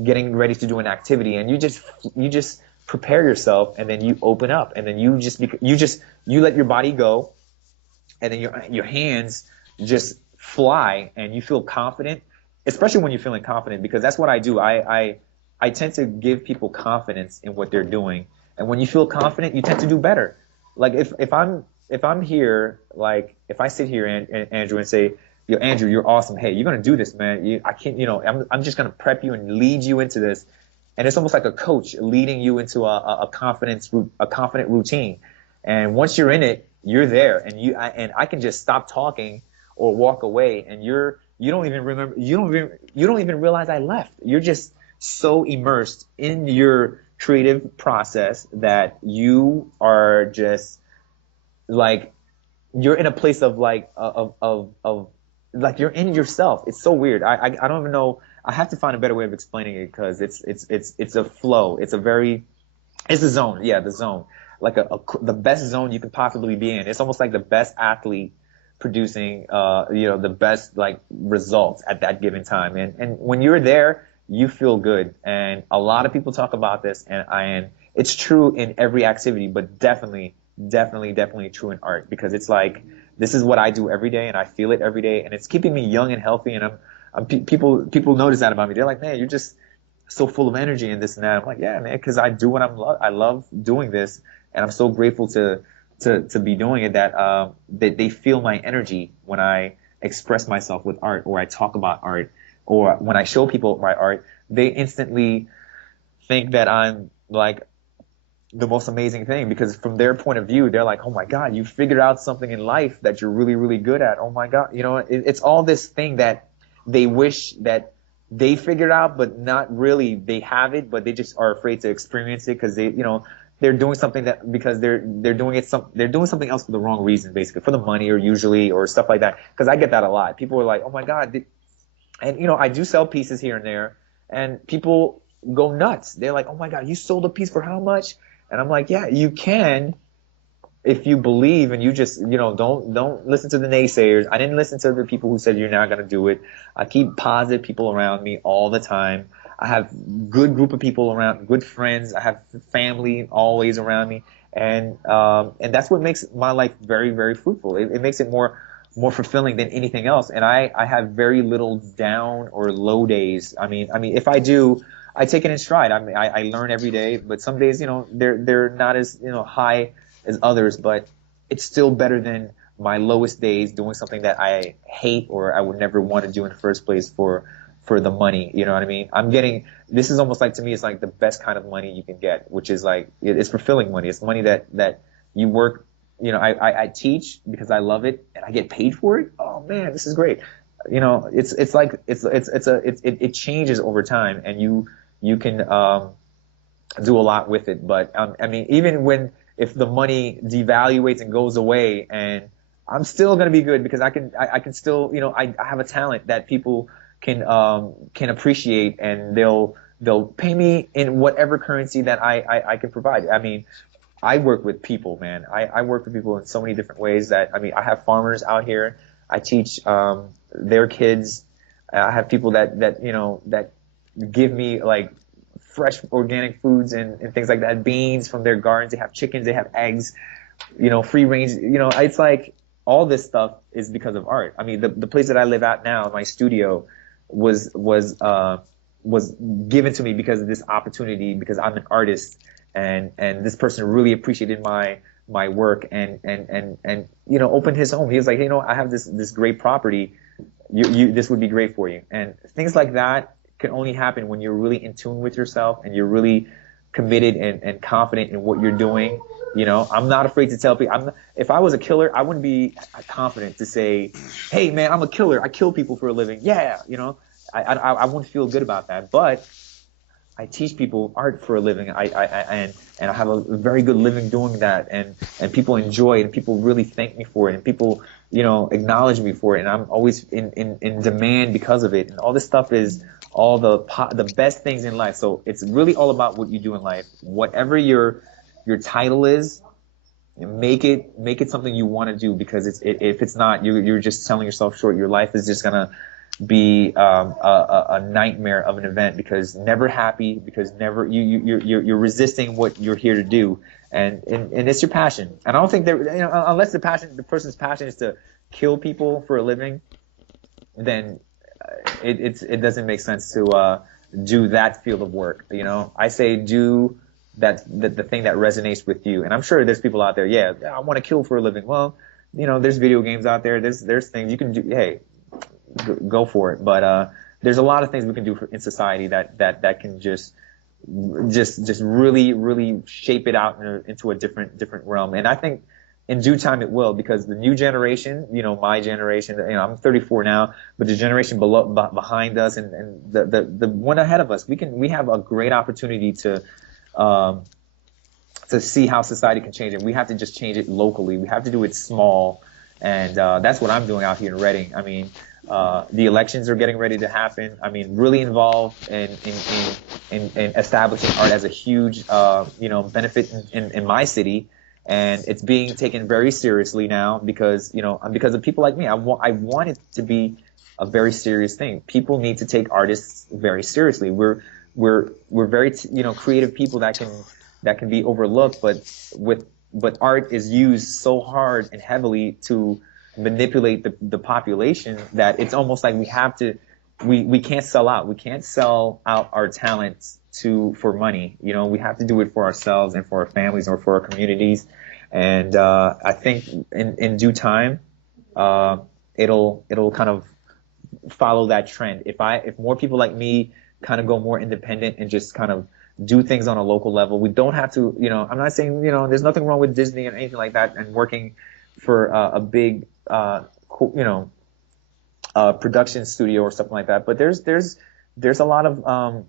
getting ready to do an activity, and you just prepare yourself, and then you open up, and then you let your body go, and then your hands just fly, and you feel confident, especially when you're feeling confident, because that's what I do. I tend to give people confidence in what they're doing, and when you feel confident, you tend to do better. Like if I'm here, like if I sit here, Andrew, and say, yo, Andrew, you're awesome. Hey, you're gonna do this, man. I'm just gonna prep you and lead you into this, and it's almost like a coach leading you into a confident routine. And once you're in it, you're there, and I can just stop talking or walk away, and you don't even realize I left. You're just so immersed in your creative process that you are just like you're in a place of like of like you're in yourself. It's so weird. I don't even know. I have to find a better way of explaining it, because it's a flow. It's a zone. Yeah, the zone. Like the best zone you could possibly be in. It's almost like the best athlete producing the best like results at that given time. And when you're there, you feel good. And a lot of people talk about this, and it's true in every activity, but definitely true in art, because it's like this is what I do every day, and I feel it every day, and it's keeping me young and healthy. And people notice that about me. They're like, man, you're just so full of energy and this and that. I'm like, yeah, man, because I do what I love doing this, and I'm so grateful to be doing it that they feel my energy when I express myself with art, or I talk about art, or when I show people my art. They instantly think that I'm like the most amazing thing, because from their point of view, they're like, oh my God, you figured out something in life that you're really, really good at. Oh my God. It's all this thing that they wish that they figured out, but not really. They have it, but they just are afraid to experience it, because they're doing something that, because they're doing something else for the wrong reason, basically for the money, or usually, or stuff like that. Because I get that a lot. People are like, oh my God. And I do sell pieces here and there, and people go nuts. They're like, oh my God, you sold a piece for how much? And I'm like, yeah, you can, if you believe, and you just, don't listen to the naysayers. I didn't listen to the people who said you're not going to do it. I keep positive people around me all the time. I have good group of people around, good friends. I have family always around me. And that's what makes my life very, very fruitful. It makes it more fulfilling than anything else. And I have very little down or low days. I mean, if I do, I take it in stride. I learn every day, but some days, they're not as, high as others, but it's still better than my lowest days doing something that I hate or I would never want to do in the first place for the money. You know what I mean? This is almost like, to me, it's like the best kind of money you can get, which is like, it's fulfilling money. It's money that you work, I teach because I love it and I get paid for it. Oh man, this is great. It changes over time, and you can, do a lot with it. But, even if the money devaluates and goes away, and I'm still going to be good because I can still, I have a talent that people can appreciate, and they'll pay me in whatever currency that I can provide. I work with people, man. I work with people in so many different ways I have farmers out here. I teach, their kids. I have people that give me like fresh organic foods and things like that, beans from their gardens. They have chickens, they have eggs, free range. It's like all this stuff is because of art. The place that I live at now, my studio, was given to me because of this opportunity, because I'm an artist, and this person really appreciated my work and opened his home. He was like, I have this great property. This would be great for you. And things like that can only happen when you're really in tune with yourself and you're really committed and confident in what you're doing. I'm not afraid to tell people. If I was a killer, I wouldn't be confident to say, "Hey, man, I'm a killer. I kill people for a living." Yeah, I wouldn't feel good about that. But I teach people art for a living. And I have a very good living doing that, and people enjoy it, and people really thank me for it, and people acknowledge me for it, and I'm always in demand because of it. And all this stuff is all the best things in life. So it's really all about what you do in life. Whatever your title is, make it something you want to do, because if it's not, you're just selling yourself short. Your life is just gonna be a nightmare of an event, because never happy, because never you're resisting what you're here to do, and it's your passion. And I don't think that unless the person's passion is to kill people for a living, then it doesn't make sense to do that field of work. I say do the thing that resonates with you. And I'm sure there's people out there, yeah, I want to kill for a living. Well, there's video games out there. There's things you can do. Hey, go for it. But there's a lot of things we can do in society that can just really, really shape it out into a different realm. And I think in due time it will, because the new generation, my generation, I'm 34 now, but the generation behind us and the one ahead of us, we have a great opportunity to see how society can change it. We have to just change it locally. We have to do it small. And that's what I'm doing out here in Reading. The elections are getting ready to happen. Really involved in establishing art as a huge, benefit in my city. And it's being taken very seriously now because of people like me. I want it to be a very serious thing. People need to take artists very seriously. We're very, creative people that can be overlooked, but art is used so hard and heavily to manipulate the population that it's almost like we can't sell out. We can't sell out our talents for money. We have to do it for ourselves and for our families or for our communities. And I think in due time, it'll kind of follow that trend. If more people like me kind of go more independent and just kind of do things on a local level, we don't have to, I'm not saying, there's nothing wrong with Disney and anything like that and working for a big, production studio or something like that. But there's a lot of,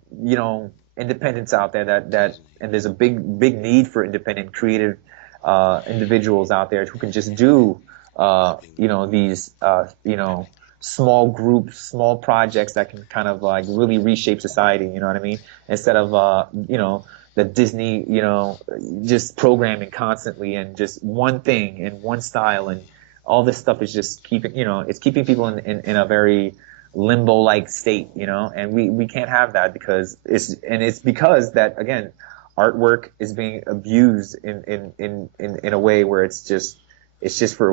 independence out there that and there's a big need for independent creative, individuals out there who can just do, these, small groups, small projects that can kind of like really reshape society, you know what I mean? Instead of, the Disney, just programming constantly and just one thing and one style, and all this stuff is just keeping people in a very limbo-like state, and we can't have that because it's because that, again, artwork is being abused in a way where it's just for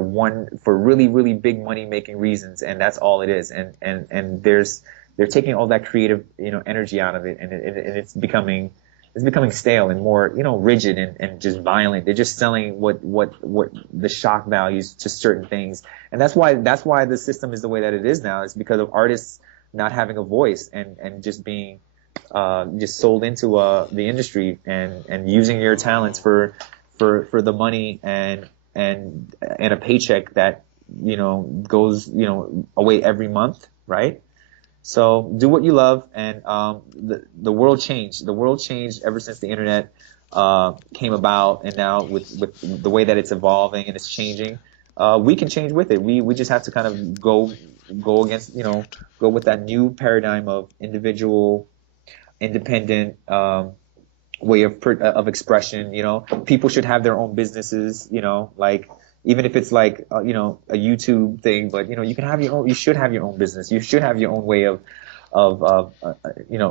really, really big money making reasons, and that's all it is. And they're taking all that creative, energy out of it, and it's becoming, it's becoming stale and more, rigid and just violent. They're just selling what the shock values to certain things. And that's why the system is the way that it is now. It's because of artists not having a voice and just being just sold into the industry and using your talents for the money and a paycheck that goes away every month, right? So do what you love, and the world changed. The world changed ever since the internet came about, and now with the way that it's evolving and it's changing, we can change with it. We just have to kind of go against, go with that new paradigm of individual, independent way of expression. People should have their own businesses. Like, even if it's like a YouTube thing, but you can have your own. You should have your own business. You should have your own way of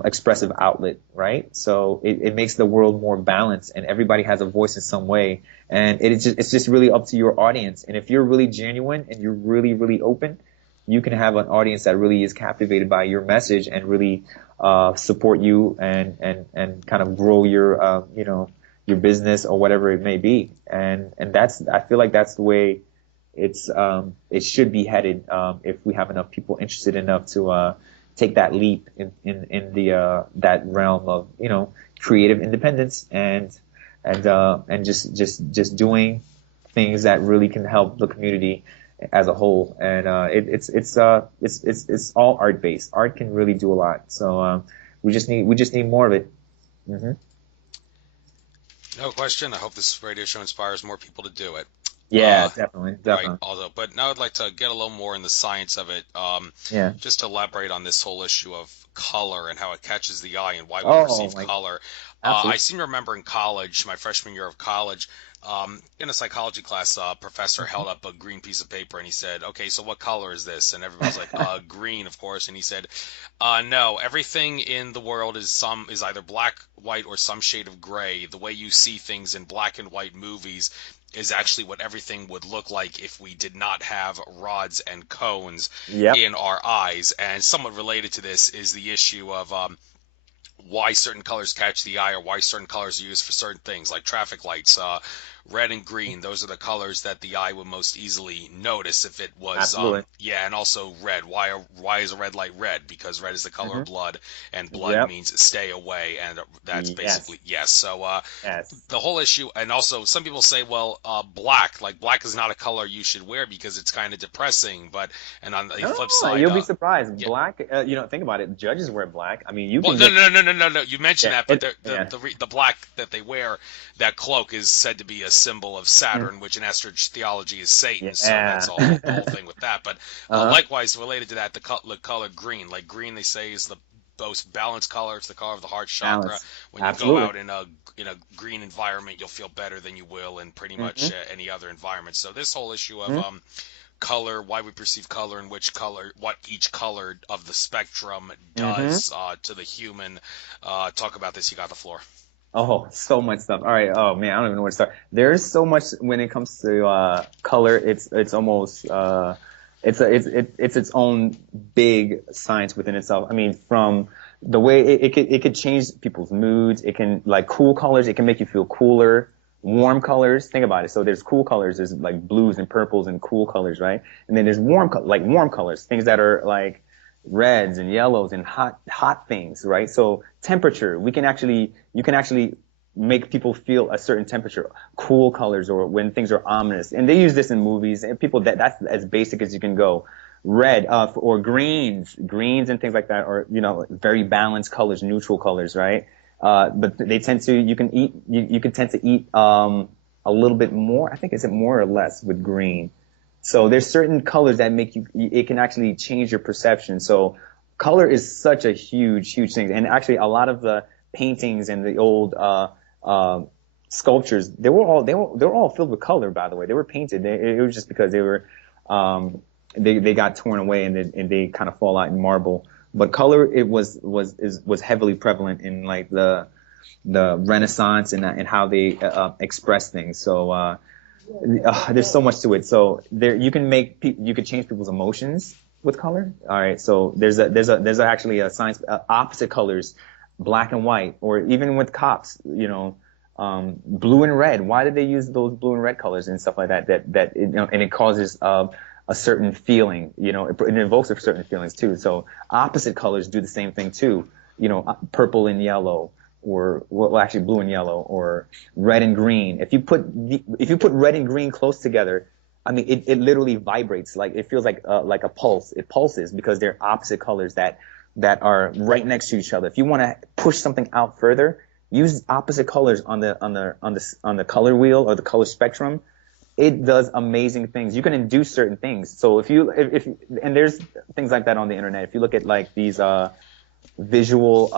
expressive outlet, right? So it makes the world more balanced, and everybody has a voice in some way. And it's just really up to your audience. And if you're really genuine and you're really, really open, you can have an audience that really is captivated by your message and really support you and kind of grow your your business or whatever it may be. And I feel like that's the way it should be headed, if we have enough people interested enough to take that leap in the that realm of creative independence and just doing things that really can help the community as a whole. And it's all art based. Art can really do a lot. So we just need more of it. Mm-hmm. No question. I hope this radio show inspires more people to do it. Yeah, definitely. Right. But now I'd like to get a little more in the science of it. Yeah. Just to elaborate on this whole issue of color and how it catches the eye and why we perceive color. I seem to remember in college, my freshman year of college, in a psychology class, a professor held up a green piece of paper and he said, "Okay, so what color is this?" And everybody's like, "Green, of course." And he said, "No, everything in the world is either black, white, or some shade of gray. The way you see things in black and white movies is actually what everything would look like if we did not have rods and cones in our eyes." And somewhat related to this is the issue of why certain colors catch the eye or why certain colors are used for certain things, like traffic lights. Red and green, those are the colors that the eye would most easily notice if it was, and also red. Why is a red light red? Because red is the color of blood, and blood means stay away, and that's basically, So the whole issue, and also some people say, well, black is not a color you should wear because it's kind of depressing, and on the flip side... You'll be surprised. Black, think about it, judges wear black. I mean, you can... No, you mentioned that, but the black that they wear, that cloak is said to be a symbol of Saturn, which in Esther theology is Satan, so that's the whole thing with that. But likewise, related to that, the color green. Like green, they say, is the most balanced color. It's the color of the heart chakra. When you go out in a green environment, you'll feel better than you will in pretty much any other environment. So this whole issue of color, why we perceive color, and what each color of the spectrum does to the human. Talk about this. You got the floor. Oh, so much stuff. All right. Oh man, I don't even know where to start. There's so much when it comes to color. It's almost it's its own big science within itself. I mean, from the way it could change people's moods. It can, like, cool colors. It can make you feel cooler. Warm colors. Think about it. So there's cool colors. There's like blues and purples and cool colors, right? And then there's warm colors, things that are like reds and yellows and hot things, right? So temperature, you can actually make people feel a certain temperature. Cool colors, or when things are ominous, and they use this in movies, and that's as basic as you can go. Red, or greens and things like that, or very balanced colors, neutral colors, right? But they tend to, you can tend to eat a little bit more. I think, is it more or less with green? So there's certain colors that it can actually change your perception. So color is such a huge thing. And actually a lot of the paintings and the old sculptures, they were all filled with color, by the way. They were painted. It was just because they were they got torn away and they kind of fall out in marble. But color, it was heavily prevalent in like the Renaissance and how they express things. So there's so much to it. So you could change people's emotions with color. All right. So there's actually a science, opposite colors black and white, or even with cops, blue and red. Why did they use those blue and red colors and stuff like that? And it causes a certain feeling. It invokes a certain feelings too. So opposite colors do the same thing too. Purple and yellow, or well, actually blue and yellow, or red and green. If you put red and green close together, I mean, it literally vibrates. Like, it feels like a pulse. It pulses because they're opposite colors that are right next to each other. If you want to push something out further, use opposite colors on the color wheel or the color spectrum. It does amazing things. You can induce certain things. So if and there's things like that on the internet. If you look at like these visual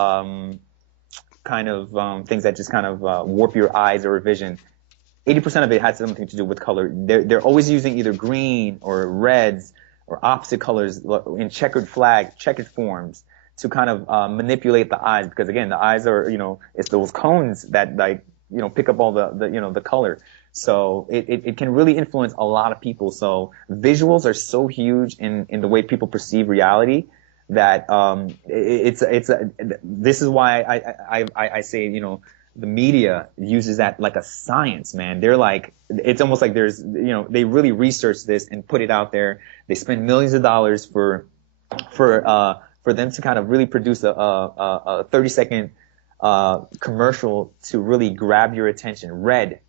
kind of things that just kind of warp your eyes or vision, 80% of it has something to do with color. They're always using either green or reds or opposite colors in checkered forms to kind of manipulate the eyes, because again, the eyes are, it's those cones that pick up all the color. So it can really influence a lot of people. So visuals are so huge in the way people perceive reality that this is why I say, the media uses that like a science, man. They're like, it's almost like there's, they really research this and put it out there. They spend millions of dollars for them to kind of really produce a 30-second commercial to really grab your attention. Red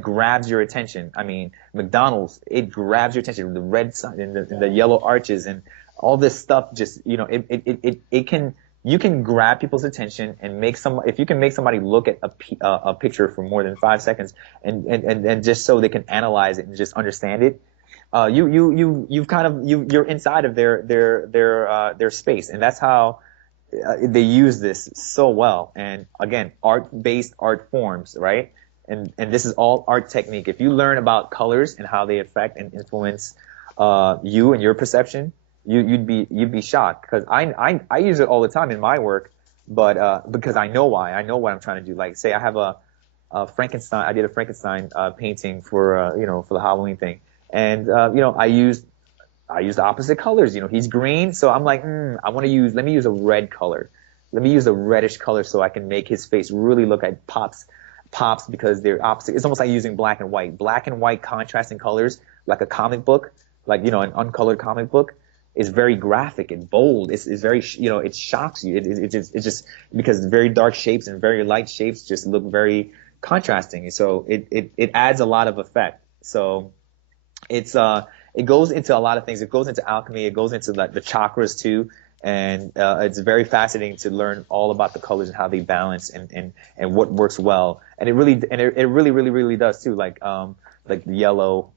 grabs your attention. I mean, McDonald's, it grabs your attention. The red sign and the yellow arches and all this stuff, just, you can grab people's attention and if you can make somebody look at a picture for more than 5 seconds and just so they can analyze it and just understand it, you're inside of their space. And that's how they use this so well. And again, art-based art forms, right? And this is all art technique. If you learn about colors and how they affect and influence you and your perception, you'd be shocked, because I use it all the time in my work, but because I know why. I know what I'm trying to do. Like, say I have a Frankenstein. I did a Frankenstein painting for for the Halloween thing, and I used opposite colors. He's green, so I'm like, let me use a red color. Let me use a reddish color so I can make his face really look like pops, because they're opposite. It's almost like using black and white contrasting colors, like a comic book, like an uncolored comic book. Is very graphic and bold. It's very, it shocks you. It just because very dark shapes and very light shapes just look very contrasting. So it adds a lot of effect. So it goes into a lot of things. It goes into alchemy. It goes into the chakras too. And it's very fascinating to learn all about the colors and how they balance and what works well. And it really does too. Like yellow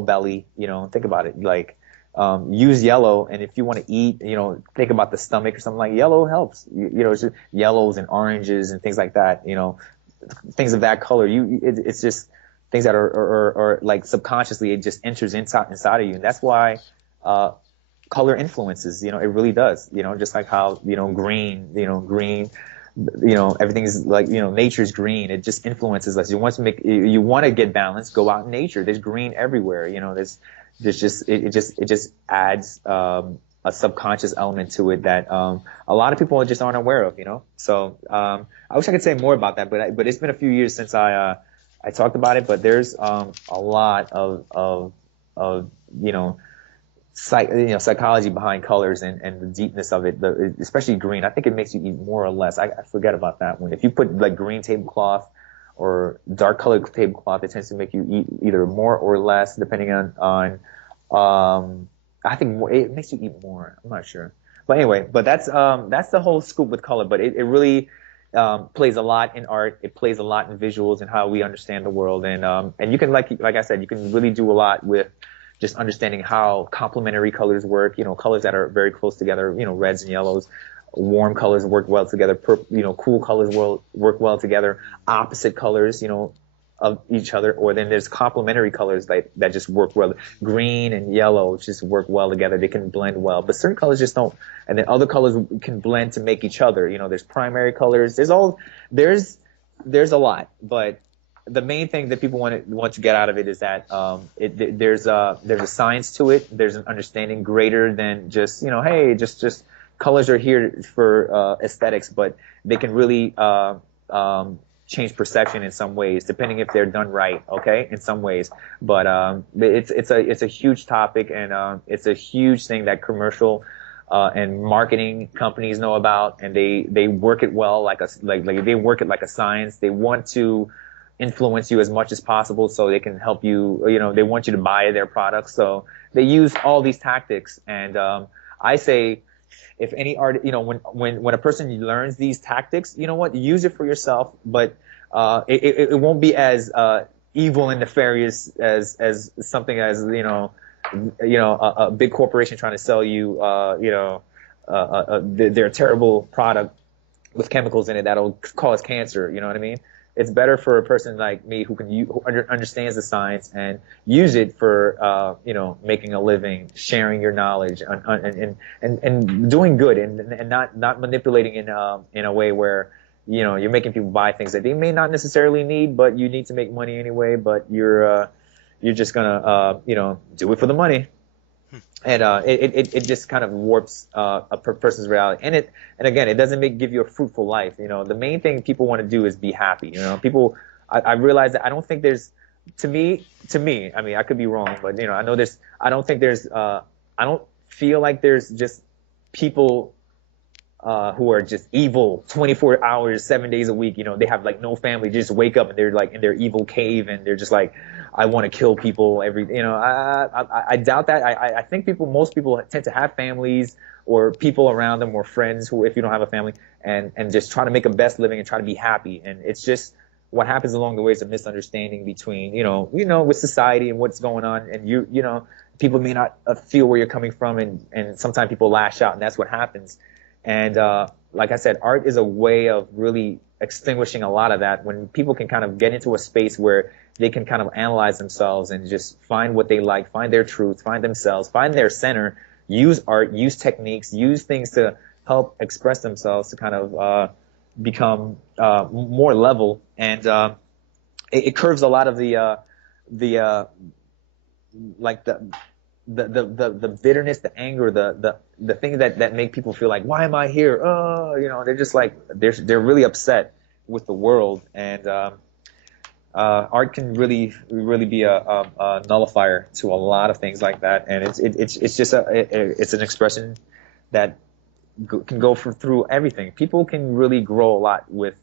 belly. Think about it. Like, use yellow, and if you want to eat, think about the stomach or something, like yellow helps. It's just yellows and oranges and things like that. Things of that color. It's just things that are like subconsciously it just enters inside of you, and that's why color influences. It really does. Just like how green. Everything is like nature's green. It just influences us. You want to get balanced, go out in nature. There's green everywhere. It just adds a subconscious element to it that a lot of people just aren't aware of, So I wish I could say more about that, but it's been a few years since I talked about it. But there's a lot of psychology behind colors and the deepness of it, especially green. I think it makes you eat more or less. I forget about that one. If you put like green tablecloth or dark colored tablecloth, it tends to make you eat either more or less, depending on I think it makes you eat more. I'm not sure. But anyway, that's the whole scoop with color. But it really plays a lot in art. It plays a lot in visuals and how we understand the world. And you can, like I said, you can really do a lot with just understanding how complementary colors work, colors that are very close together, reds and yellows. Warm colors work well together. Cool colors work well together. Opposite colors, of each other, or then there's complementary colors that just work well. Green and yellow just work well together. They can blend well, but certain colors just don't. And then other colors can blend to make each other. There's primary colors. There's a lot, but the main thing that people want to get out of it is that there's a science to it. There's an understanding greater than just hey, just colors are here for aesthetics, but they can really change perception in some ways, depending if they're done right. Okay, in some ways, but it's a huge topic, and it's a huge thing that commercial and marketing companies know about, and they work it well, like they work it like a science. They want to influence you as much as possible so they can help you. They want you to buy their products, so they use all these tactics. And I say, if any art, when a person learns these tactics, you know what, use it for yourself, but it won't be as evil and nefarious as something as a big corporation trying to sell you their terrible product with chemicals in it that'll cause cancer. You know what I mean? It's better for a person like me who understands the science and use it for making a living, sharing your knowledge, and doing good, and not manipulating in a way where you're making people buy things that they may not necessarily need, but you need to make money anyway. But you're just gonna do it for the money. And it just kind of warps a person's reality, and again, it doesn't give you a fruitful life. The main thing people want to do is be happy. People, I realize that I don't think there's, to me, I mean, I could be wrong, but I know I don't think there's, I don't feel like there's just people who are just evil 24 hours, 7 days a week. They have like no family, just wake up and they're like in their evil cave and they're just like, I want to kill people I doubt that. I think most people tend to have families or people around them or friends who, if you don't have a family, and just try to make a best living and try to be happy. And it's just what happens along the way is a misunderstanding between, with society and what's going on. And people may not feel where you're coming from, and sometimes people lash out, and that's what happens. And like I said, art is a way of really extinguishing a lot of that, when people can kind of get into a space where they can kind of analyze themselves and just find what they like, find their truth, find themselves, find their center, use art, use techniques, use things to help express themselves to kind of become more level. And it curves a lot of the bitterness, the anger, the things that make people feel like, why am I here? They're just like, they're really upset with the world. And art can really be a nullifier to a lot of things like that. And it's just it's an expression that can go through everything. People can really grow a lot with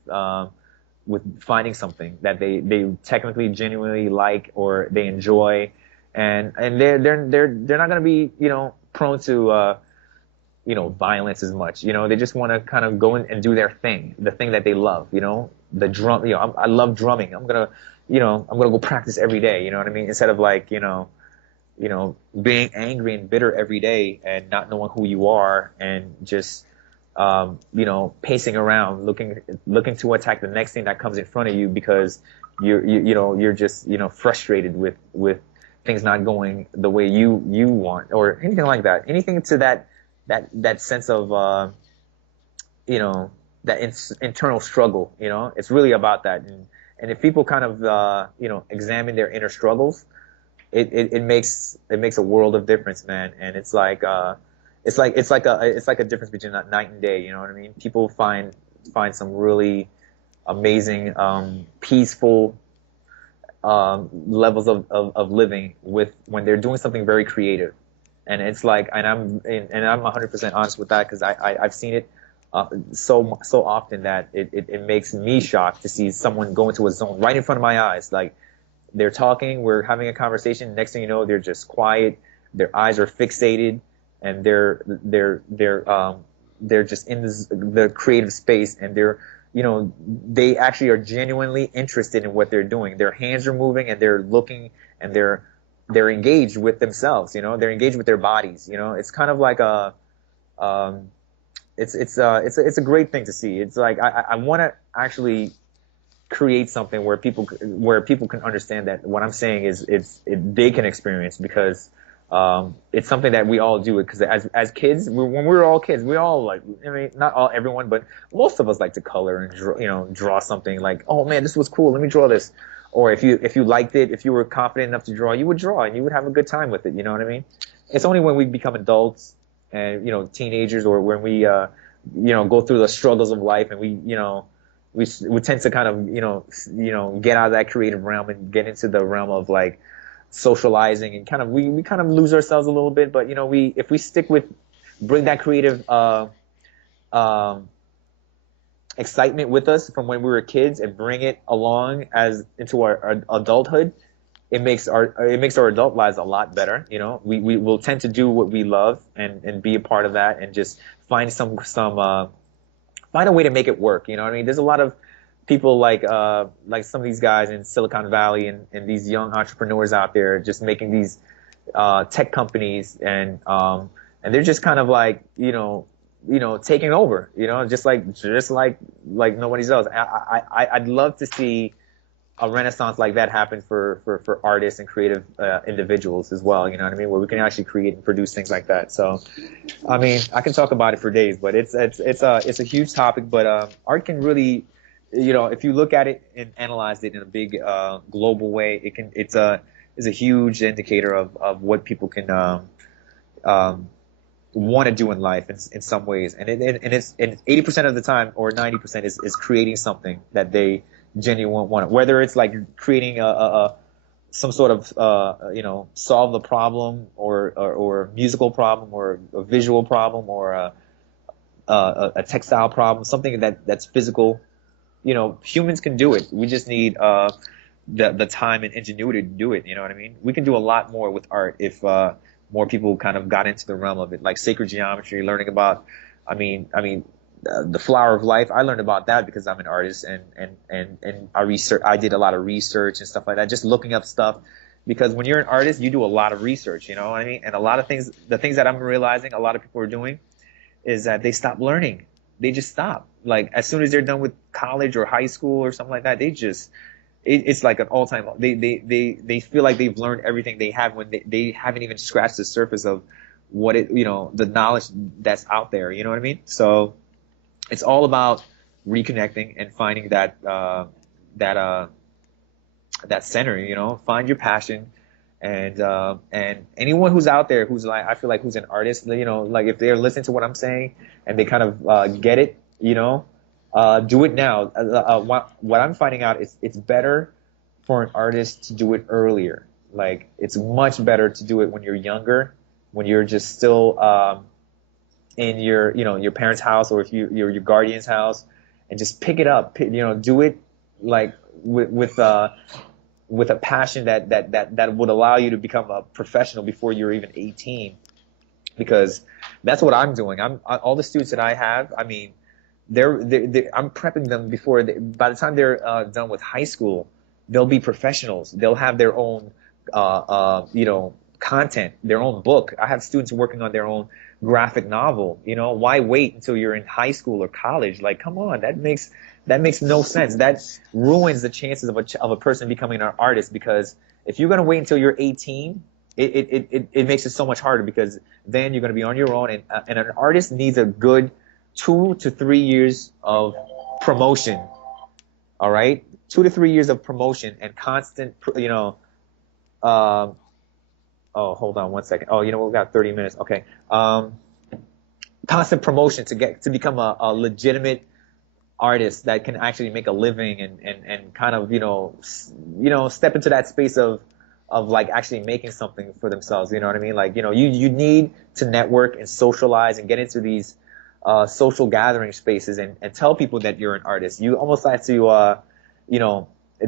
finding something that they technically genuinely like or they enjoy. And they're not going to be prone to violence as much. They just want to kind of go in and do their thing, the thing that they love. The drum. I love drumming. I'm gonna go practice every day. You know what I mean? Instead of like being angry and bitter every day and not knowing who you are and just pacing around looking to attack the next thing that comes in front of you because you're just frustrated with things not going the way you want, or anything like that. Anything to that sense of that internal struggle. It's really about that. And if people kind of examine their inner struggles, it makes a world of difference, man. And it's like a difference between night and day. You know what I mean? People find some really amazing, peaceful levels of living when they're doing something very creative. And it's like, and I'm 100% honest with that, because I've seen it so often that it makes me shocked to see someone go into a zone right in front of my eyes. Like, they're talking, we're having a conversation, next thing you know, they're just quiet, their eyes are fixated, and they're just in the creative space, and they actually are genuinely interested in what they're doing. Their hands are moving, and they're looking, and they're engaged with themselves. They're engaged with their bodies. It's kind of like it's a great thing to see. It's like I want to actually create something where people can understand that what I'm saying is they can experience, because it's something that we all do. Because as kids, when we were all kids, we all like, I mean, not everyone, but most of us like to color and draw something. Like, oh man, this was cool, let me draw this. Or if you liked it, if you were confident enough to draw, you would draw and you would have a good time with it. You know what I mean? It's only when we become adults and teenagers, or when we go through the struggles of life, and we tend to kind of get out of that creative realm and get into the realm of like socializing, and kind of we kind of lose ourselves a little bit. But we if we stick with bring that creative um, excitement with us from when we were kids and bring it along as into our adulthood, it makes our adult lives a lot better. We will tend to do what we love and be a part of that, and just find find a way to make it work. You know what I mean? There's a lot of people like some of these guys in Silicon Valley, and these young entrepreneurs out there just making these tech companies, and they're just kind of like taking over, just like nobody's else. I'd love to see a renaissance like that happen for artists and creative individuals as well. You know what I mean? Where we can actually create and produce things like that. So, I mean, I can talk about it for days, but it's a huge topic. But art can really, if you look at it and analyze it in a big global way, it's a huge indicator of what people can want to do in life in some ways. And it's 80% of the time, or 90% is creating something that they genuine want, whether it's like creating some sort of solve the problem, or musical problem, or a visual problem, or a textile problem, something that's physical. Humans can do it. We just need the time and ingenuity to do it. You know what I mean? We can do a lot more with art if more people kind of got into the realm of it, like sacred geometry, learning about. I mean, the flower of life. I learned about that because I'm an artist, and I did a lot of research and stuff like that, just looking up stuff. Because when you're an artist, you do a lot of research, you know what I mean? And a lot of things, the things that I'm realizing a lot of people are doing is that they stop learning. They just stop. Like as soon as they're done with college or high school or something like that, it's like an all-time. They feel like they've learned everything they have when they haven't even scratched the surface of what the knowledge that's out there. You know what I mean? So it's all about reconnecting and finding that center. Find your passion, and anyone who's out there who's like, I feel like, who's an artist, like if they're listening to what I'm saying and they kind of get it, do it now. What I'm finding out is it's better for an artist to do it earlier. Like it's much better to do it when you're younger, when you're just still in your parents' house, or if your guardian's house, and just pick it up. Do it like with a passion that would allow you to become a professional before you're even 18. Because that's what I'm doing. All the students that I have. I mean, I'm prepping them before by the time they're done with high school, they'll be professionals. They'll have their own content, their own book. I have students working on their own graphic novel. Why wait until you're in high school or college? Like, come on, that makes no sense. That ruins the chances of a person becoming an artist, because if you're going to wait until you're 18, it makes it so much harder, because then you're going to be on your own, and an artist needs a good 2 to 3 years of promotion. All right, 2 to 3 years of promotion and constant, oh, hold on one second. Oh, we've got 30 minutes. Okay. Constant promotion to become a legitimate artist that can actually make a living, and kind of, step into that space of like actually making something for themselves. You know what I mean? Like, you need to network and socialize and get into these social gathering spaces, and tell people that you're an artist. You almost have to,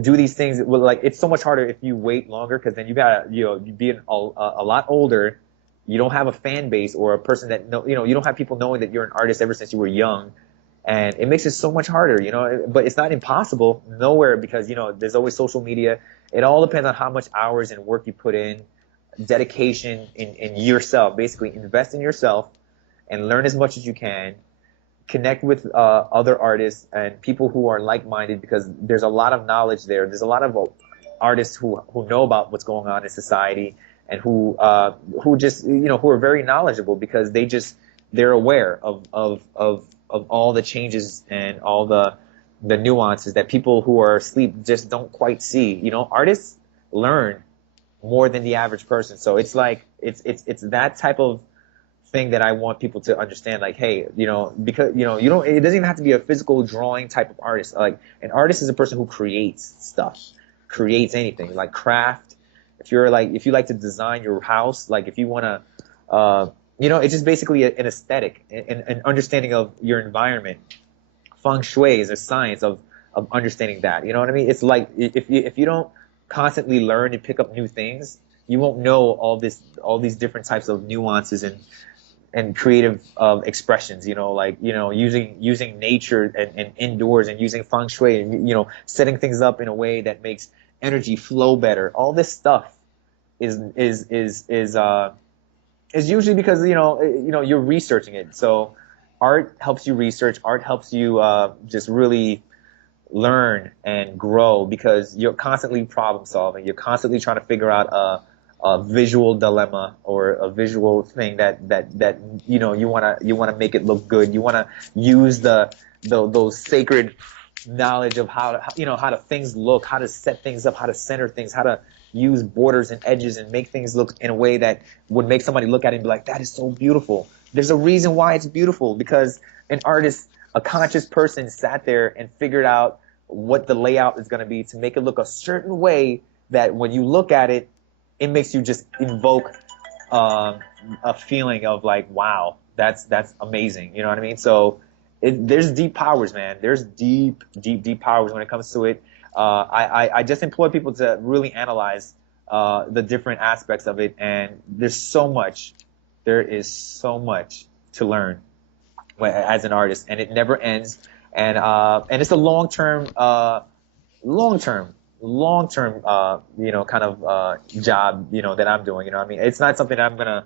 do these things. Well, like, it's so much harder if you wait longer, because then you gotta, you be a lot older. You don't have a fan base, or a person that you don't have people knowing that you're an artist ever since you were young, and it makes it so much harder. But it's not impossible nowhere, because there's always social media. It all depends on how much hours and work you put in, dedication in yourself. Basically, invest in yourself and learn as much as you can. Connect with other artists and people who are like-minded, because there's a lot of knowledge there. There's a lot of artists who know about what's going on in society, and who just who are very knowledgeable, because they're aware of all the changes and all the nuances that people who are asleep just don't quite see. Artists learn more than the average person. So it's like it's that type of thing that I want people to understand. Like, hey, because you don't. It doesn't even have to be a physical drawing type of artist. Like, an artist is a person who creates stuff, creates anything, like craft. If you like to design your house, like if you want to, it's just basically an aesthetic, an understanding of your environment. Feng Shui is a science of understanding that. You know what I mean? It's like if you don't constantly learn and pick up new things, you won't know all these different types of nuances and creative expressions. Using nature and indoors, and using Feng Shui, and setting things up in a way that makes energy flow better. All this stuff is usually because you're researching it. So art helps you research. Art helps you just really learn and grow, because you're constantly problem solving. You're constantly trying to figure out a visual dilemma or a visual thing that you wanna make it look good. You wanna use those sacred knowledge of how to things look, how to set things up, how to center things, how to use borders and edges and make things look in a way that would make somebody look at it and be like, that is so beautiful. There's a reason why it's beautiful, because an artist, a conscious person, sat there and figured out what the layout is going to be to make it look a certain way that when you look at it, it makes you just invoke a feeling of like, wow, that's amazing. You know what I mean? So there's deep powers, man. There's deep powers when it comes to it. I just implore people to really analyze the different aspects of it, and there is so much to learn as an artist, and it never ends. And it's a long term kind of job, that I'm doing. I mean, it's not something that I'm gonna,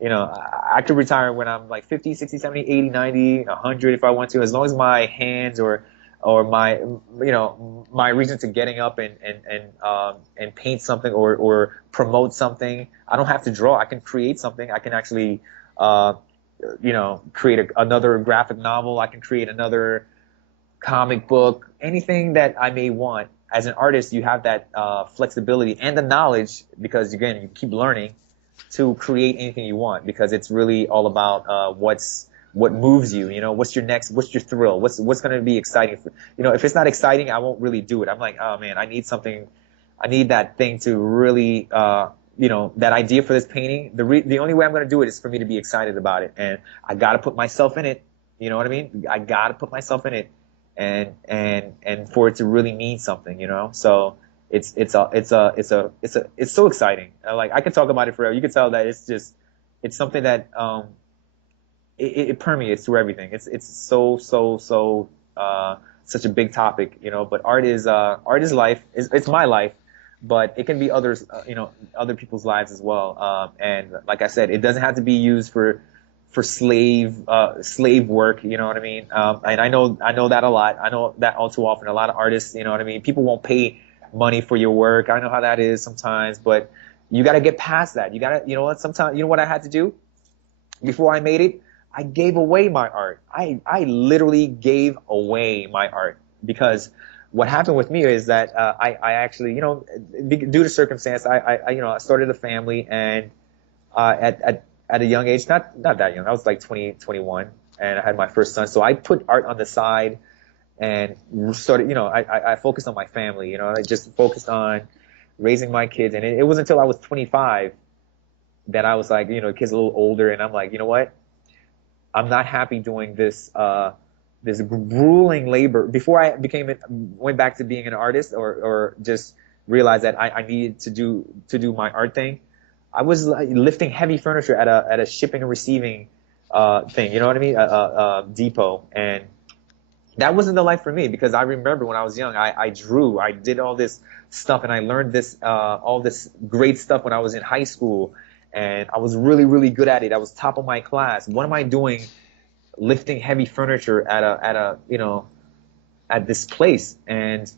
I could retire when I'm like 50, 60, 70, 80, 90, 100 if I want to, as long as my hands or my my reason to getting up and paint something or promote something. I don't have to draw. I can create something. I can actually create another graphic novel. I can create another comic book, anything that I may want. As an artist, you have that flexibility and the knowledge, because again, you keep learning to create anything you want, because it's really all about what moves you. What's your thrill? What's going to be exciting? If it's not exciting, I won't really do it. I'm like, oh man, I need that thing to really, that idea for this painting. The only way I'm going to do it is for me to be excited about it. And I got to put myself in it. You know what I mean? I got to put myself in it and for it to really mean something, So it's so exciting. Like, I could talk about it forever. You could tell that it's something that, it permeates through everything. It's so such a big topic, but art is life. It's my life, but it can be others, other people's lives as well. And like I said, it doesn't have to be used for slave work, you know what I mean? And I know that a lot. I know that all too often. A lot of artists, you know what I mean? People won't pay money for your work. I know how that is sometimes, but you got to get past that. You got to, sometimes, what I had to do before I made it? I gave away my art. I literally gave away my art, because what happened with me is that I actually, due to circumstance, I started a family, and at a young age, not that young, I was like 20, 21, and I had my first son. So I put art on the side and started, I focused on my family. I just focused on raising my kids, and it wasn't until I was 25 that I was like, the kid's a little older, and I'm like, you know what? I'm not happy doing this grueling labor. Before I went back to being an artist, or just realized that I needed to do my art thing, I was like lifting heavy furniture at a shipping and receiving thing. You know what I mean? Depot. And that wasn't the life for me, because I remember when I was young, I drew, I did all this stuff, and I learned all this great stuff when I was in high school. And I was really, really good at it. I was top of my class. What am I doing lifting heavy furniture at this place? And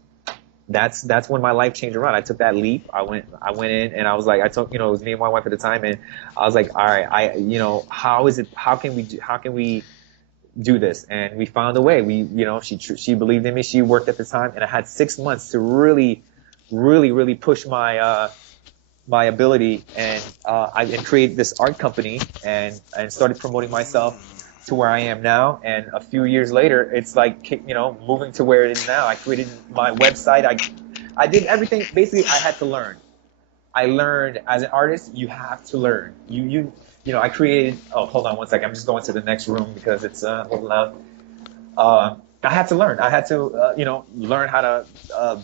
that's when my life changed around. I took that leap. I went in, and I was like, it was me and my wife at the time, and I was like, all right, how can we do this? And we found a way. She believed in me. She worked at the time, and I had 6 months to really, really, really push my my ability, and I created this art company, and started promoting myself to where I am now. And a few years later, it's like, moving to where it is now. I created my website. I did everything. Basically, I had to learn. I learned as an artist, you have to learn. I created. Oh, hold on one second. I'm just going to the next room because it's a little loud. I had to learn. I had to, learn how to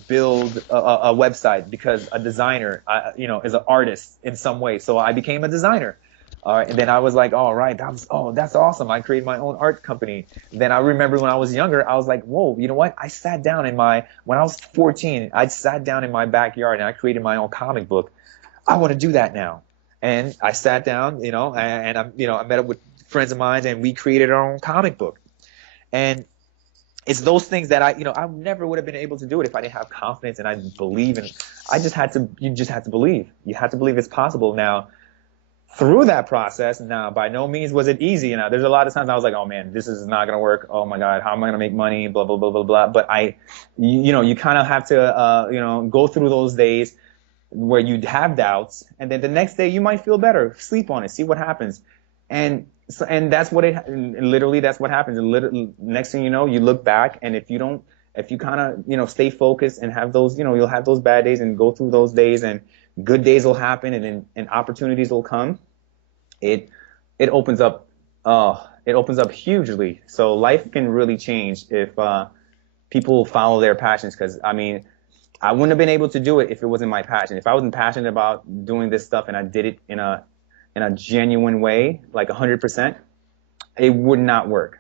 build a website, because a designer, is an artist in some way. So I became a designer. And then I was like, all right, that's awesome. I created my own art company. Then I remember when I was younger, I was like, whoa, you know what? I sat down when I was 14, I sat down in my backyard and I created my own comic book. I want to do that now. And I sat down, I met up with friends of mine and we created our own comic book. And it's those things that I never would have been able to do it if I didn't have confidence and I believe in. You just had to believe. You had to believe it's possible. Now, through that process, now by no means was it easy. There's a lot of times I was like, oh man, this is not going to work. Oh my God, how am I going to make money? Blah, blah, blah, blah, blah. But you kind of have to, go through those days where you have doubts, and then the next day you might feel better. Sleep on it, see what happens. And that's literally that's what happens. And next thing you know, you look back, and if you kind of, stay focused and have those, you'll have those bad days and go through those days, and good days will happen, and opportunities will come. It opens up, hugely. So life can really change if people follow their passions. Because I wouldn't have been able to do it if it wasn't my passion. If I wasn't passionate about doing this stuff and I did it in a genuine way, like 100%, it would not work.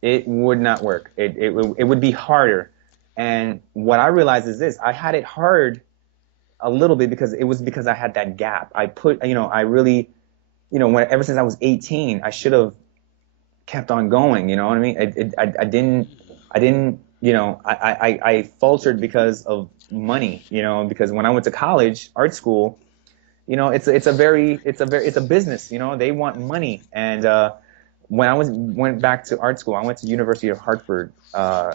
It would not work. It would be harder. And what I realized is this: I had it hard a little bit because I had that gap. I really, ever since I was 18, I should have kept on going. You know what I mean? I didn't. I faltered because of money. Because when I went to college, art school, it's a business. They want money. And when I went back to art school, I went to University of Hartford for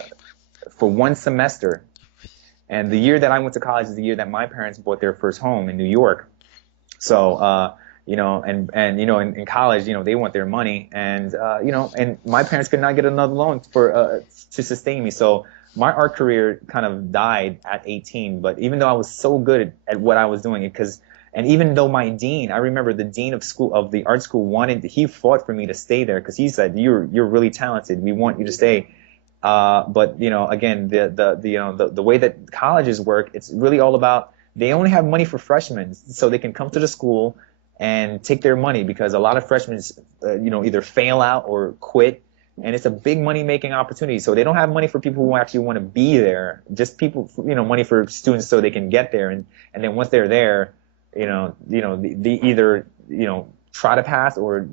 one semester. And the year that I went to college is the year that my parents bought their first home in New York. So in college, they want their money, and and my parents could not get another loan to sustain me. So my art career kind of died at 18. But even though I was so good at what I was doing, and even though my dean, I remember the dean of the art school he fought for me to stay there, because he said, you're really talented. We want you to stay. But again, the way that colleges work, it's really all about, they only have money for freshmen, so they can come to the school and take their money, because a lot of freshmen, either fail out or quit, and it's a big money making opportunity. So they don't have money for people who actually want to be there, just people, money for students so they can get there, and then once they're there, they either try to pass, or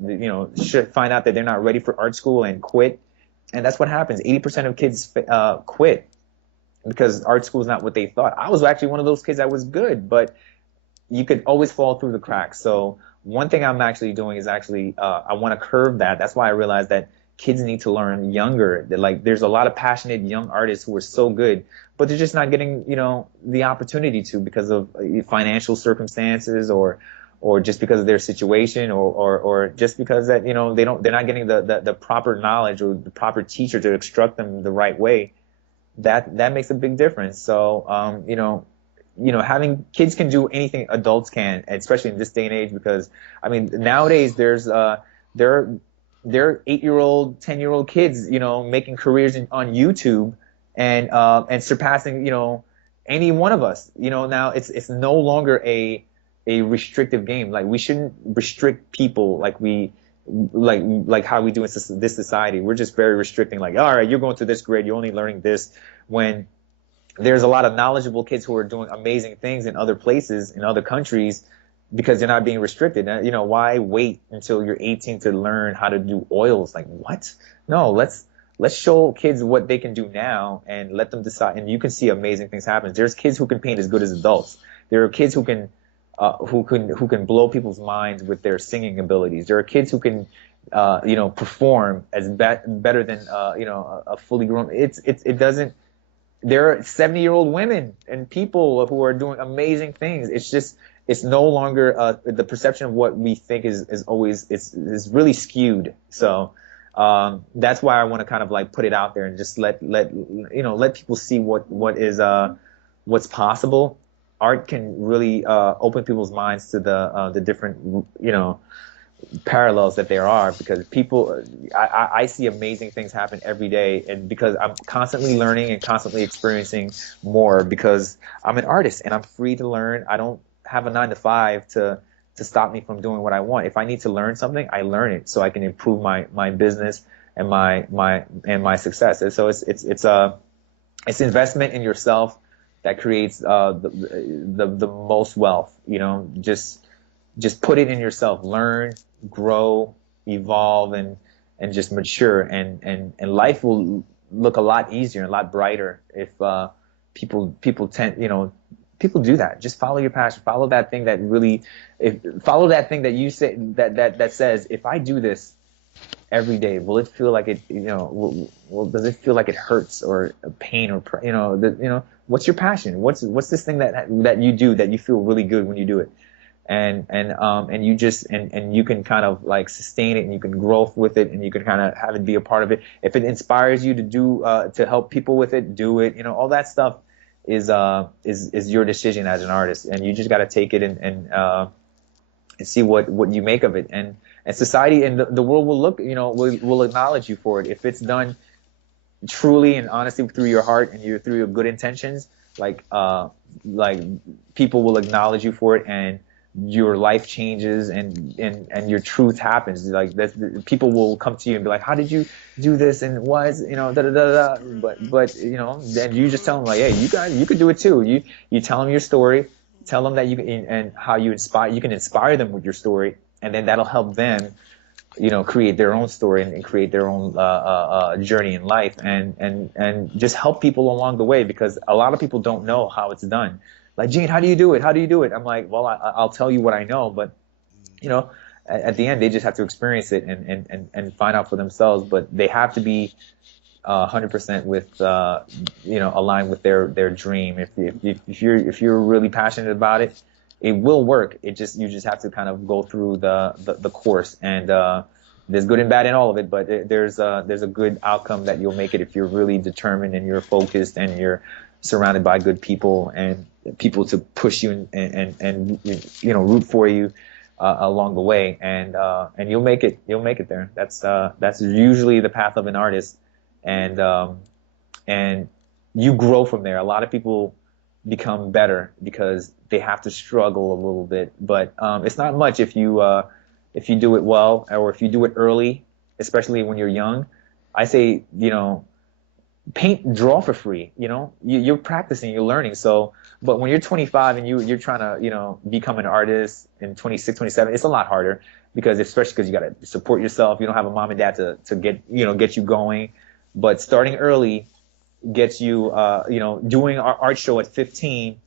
should find out that they're not ready for art school and quit. And that's what happens. 80% of kids quit because art school is not what they thought. I was actually one of those kids that was good, but you could always fall through the cracks. So one thing I'm actually doing is I want to curve that. That's why I realized that kids need to learn younger. There's a lot of passionate young artists who are so good, but they're just not getting, the opportunity to, because of financial circumstances, or just because of their situation, or just because that, they're not getting the proper knowledge or the proper teacher to instruct them the right way. That makes a big difference. So, having kids can do anything adults can, especially in this day and age, because nowadays there are 8-year-old, 10-year-old kids, making careers on YouTube and surpassing, any one of us. Now it's no longer a restrictive game. Like, we shouldn't restrict people like how we do in this society. We're just very restricting, like, all right, you're going to this grade, you're only learning this, when there's a lot of knowledgeable kids who are doing amazing things in other places, in other countries, because they're not being restricted. Why wait until you're 18 to learn how to do oils? Like, what? No, let's show kids what they can do now and let them decide. And you can see amazing things happen. There's kids who can paint as good as adults. There are kids who can blow people's minds with their singing abilities. There are kids who can perform as better than a fully grown. there are 70-year-old women and people who are doing amazing things. It's just, it's no longer the perception of what we think is always, is really skewed. So that's why I want to kind of like put it out there and just let people see what is what's possible. Art can really open people's minds to the different parallels that there are, because people, I see amazing things happen every day, and because I'm constantly learning and constantly experiencing more, because I'm an artist and I'm free to learn. I don't have a 9 to 5 to stop me from doing what I want. If I need to learn something, I learn it so I can improve my business and my success. And so it's investment in yourself that creates the most wealth. Just put it in yourself. Learn, grow, evolve, and just mature, and life will look a lot easier and a lot brighter if people do that. Just follow your passion. Follow that thing that really, follow that thing that you say that says, if I do this every day, will it feel like it? Does it feel like it hurts or pain or what's your passion? What's this thing that you do that you feel really good when you do it? And you just and you can kind of like sustain it, and you can grow with it, and you can kind of have it be a part of it. If it inspires you to do to help people with it, do it. All that stuff is your decision as an artist, and you just got to take it and see what you make of it. And society and the world will look, will acknowledge you for it if it's done truly and honestly through your heart and through your good intentions. Like people will acknowledge you for it, and your life changes, and your truth happens. Like people will come to you and be like, how did you do this, and why is da da da da. But then you just tell them like, hey, you could do it too. You tell them your story, tell them that you can, and how you can inspire them with your story, and then that'll help them create their own story and create their own journey in life, and just help people along the way, because a lot of people don't know how it's done. Like, Gene, how do you do it? How do you do it? I'm like, well, I'll tell you what I know, but at the end, they just have to experience it and find out for themselves. But they have to be 100% with aligned with their dream. If you're really passionate about it, it will work. You just have to kind of go through the course, and there's good and bad in all of it, but there's a good outcome that you'll make it if you're really determined and you're focused and you're surrounded by good people and people to push you and root for you along the way, and you'll make it there. That's usually the path of an artist, and you grow from there. A lot of people become better because they have to struggle a little bit, but it's not much if you do it well, or if you do it early, especially when you're young. I say, draw for free. You're practicing, you're learning. So, but when you're 25 and you're trying to become an artist in 26, 27, it's a lot harder, especially because you got to support yourself. You don't have a mom and dad to get you going. But starting early gets you, doing our art show at 15,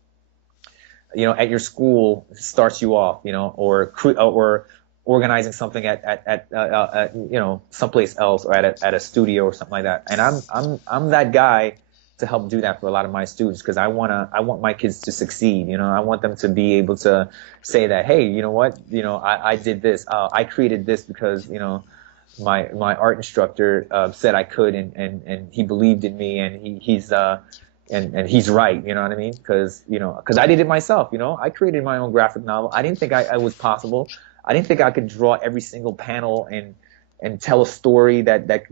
at your school starts you off, or organizing something at someplace else, or at a studio or something like that. And I'm that guy to help do that for a lot of my students, because I want my kids to succeed. I want them to be able to say that, hey, you know what, I did this, I created this because my art instructor said I could, and he believed in me, and he's right. You know what I mean? Because I did it myself. I created my own graphic novel. I didn't think I was possible. I didn't think I could draw every single panel and tell a story that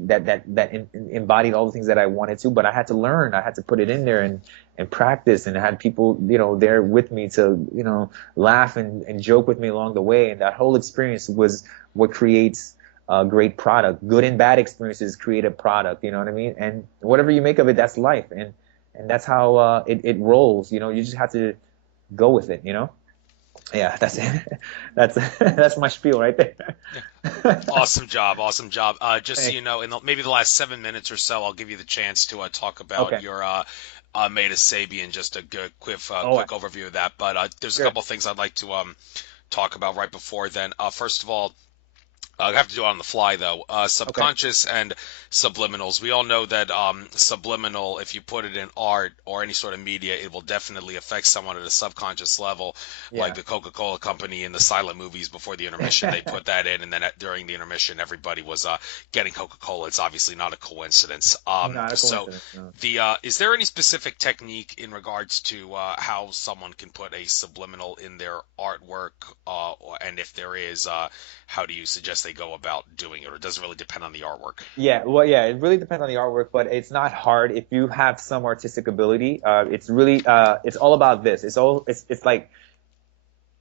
embodied all the things that I wanted to. But I had to learn. I had to put it in there and practice, and I had people there with me to laugh and joke with me along the way. And that whole experience was what creates a great product. Good and bad experiences create a product. You know what I mean? And whatever you make of it, that's life. And that's how it rolls. You just have to go with it. Yeah, that's it. That's my spiel right there. Awesome job. Just so you know, maybe the last 7 minutes or so, I'll give you the chance to talk about your Made of Sabian, just a good quick overview of that. But there's a couple things I'd like to talk about right before then. First of all, I have to do it on the fly though. Okay. Subconscious and subliminals. We all know that subliminal, if you put it in art or any sort of media, it will definitely affect someone at a subconscious level. Like Yeah. the Coca-Cola company in the silent movies before the intermission, they put that in, and then during the intermission, everybody was getting Coca-Cola. It's obviously not a coincidence. Not a So coincidence, no. the is there any specific technique in regards to how someone can put a subliminal in their artwork, and if there is, how do you suggest they go about doing it, or does it really depend on the artwork? Yeah, well, yeah, it really depends on the artwork, but it's not hard if you have some artistic ability. It's really, it's all about this. It's like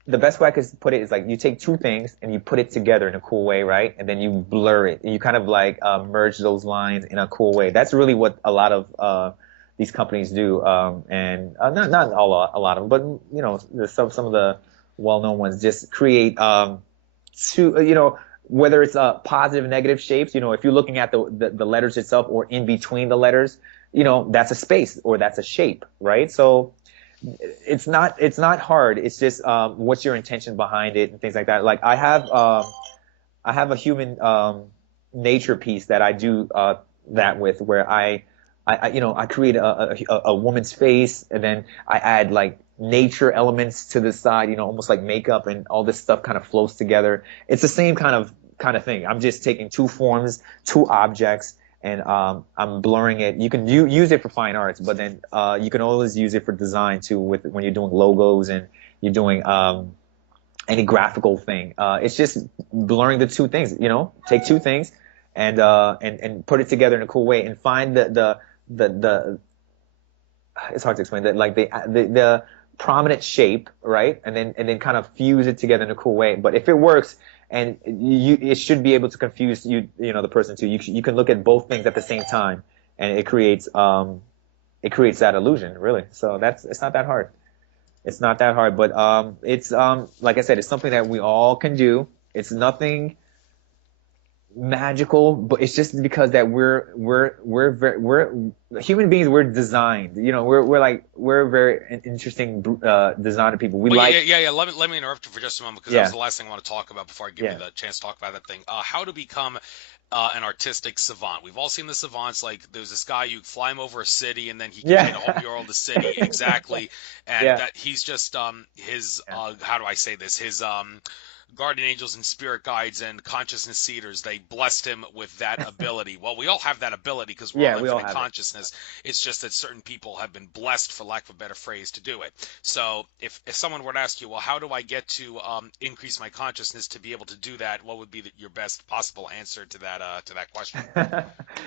the best way I could put it is like you take two things and you put it together in a cool way, right? And then you blur it. And you kind of like merge those lines in a cool way. That's really what a lot of these companies do, and not a lot of them, but you know, some of the well-known ones just create two, whether it's positive and negative shapes. You know, if you're looking at the letters itself or in between the letters, that's a space or that's a shape, right? So it's not hard. It's just what's your intention behind it and things like that. Like I have a human nature piece that I do that with where I create a woman's face and then I add like nature elements to the side, almost like makeup, and all this stuff kind of flows together. It's the same kind of thing. I'm just taking two forms, two objects, and I'm blurring it. You can use it for fine arts, but then you can always use it for design too, with when you're doing logos and you're doing any graphical thing. It's just blurring the two things. Take two things and put it together in a cool way and find the it's hard to explain that, like the prominent shape, right? And then kind of fuse it together in a cool way. But if it works, and it should be able to confuse the person too. You can look at both things at the same time, and it creates that illusion, really. So it's not that hard. It's not that hard, but it's like I said, it's something that we all can do. It's nothing magical, but it's just because that we're human beings. We're designed. We're very interesting designer people. We Well, like. yeah. Let me interrupt you for just a moment, because that Yeah, was the last thing I want to talk about before I give you yeah, the chance to talk about that thing. How to become an artistic savant. We've all seen the savants. Like there's this guy, you fly him over a city, and then he can paint a whole yeah, mural of the city exactly. And yeah, that he's just his yeah. how do I say this? His guardian angels and spirit guides and consciousness seeders, they blessed him with that ability. Well, we all have that ability because we're Yeah, all we all infinite have it. consciousness. It's just that certain people have been blessed, for lack of a better phrase, to do it. So if someone were to ask you, well, how do I get to increase my consciousness to be able to do that? What would be your best possible answer to that question?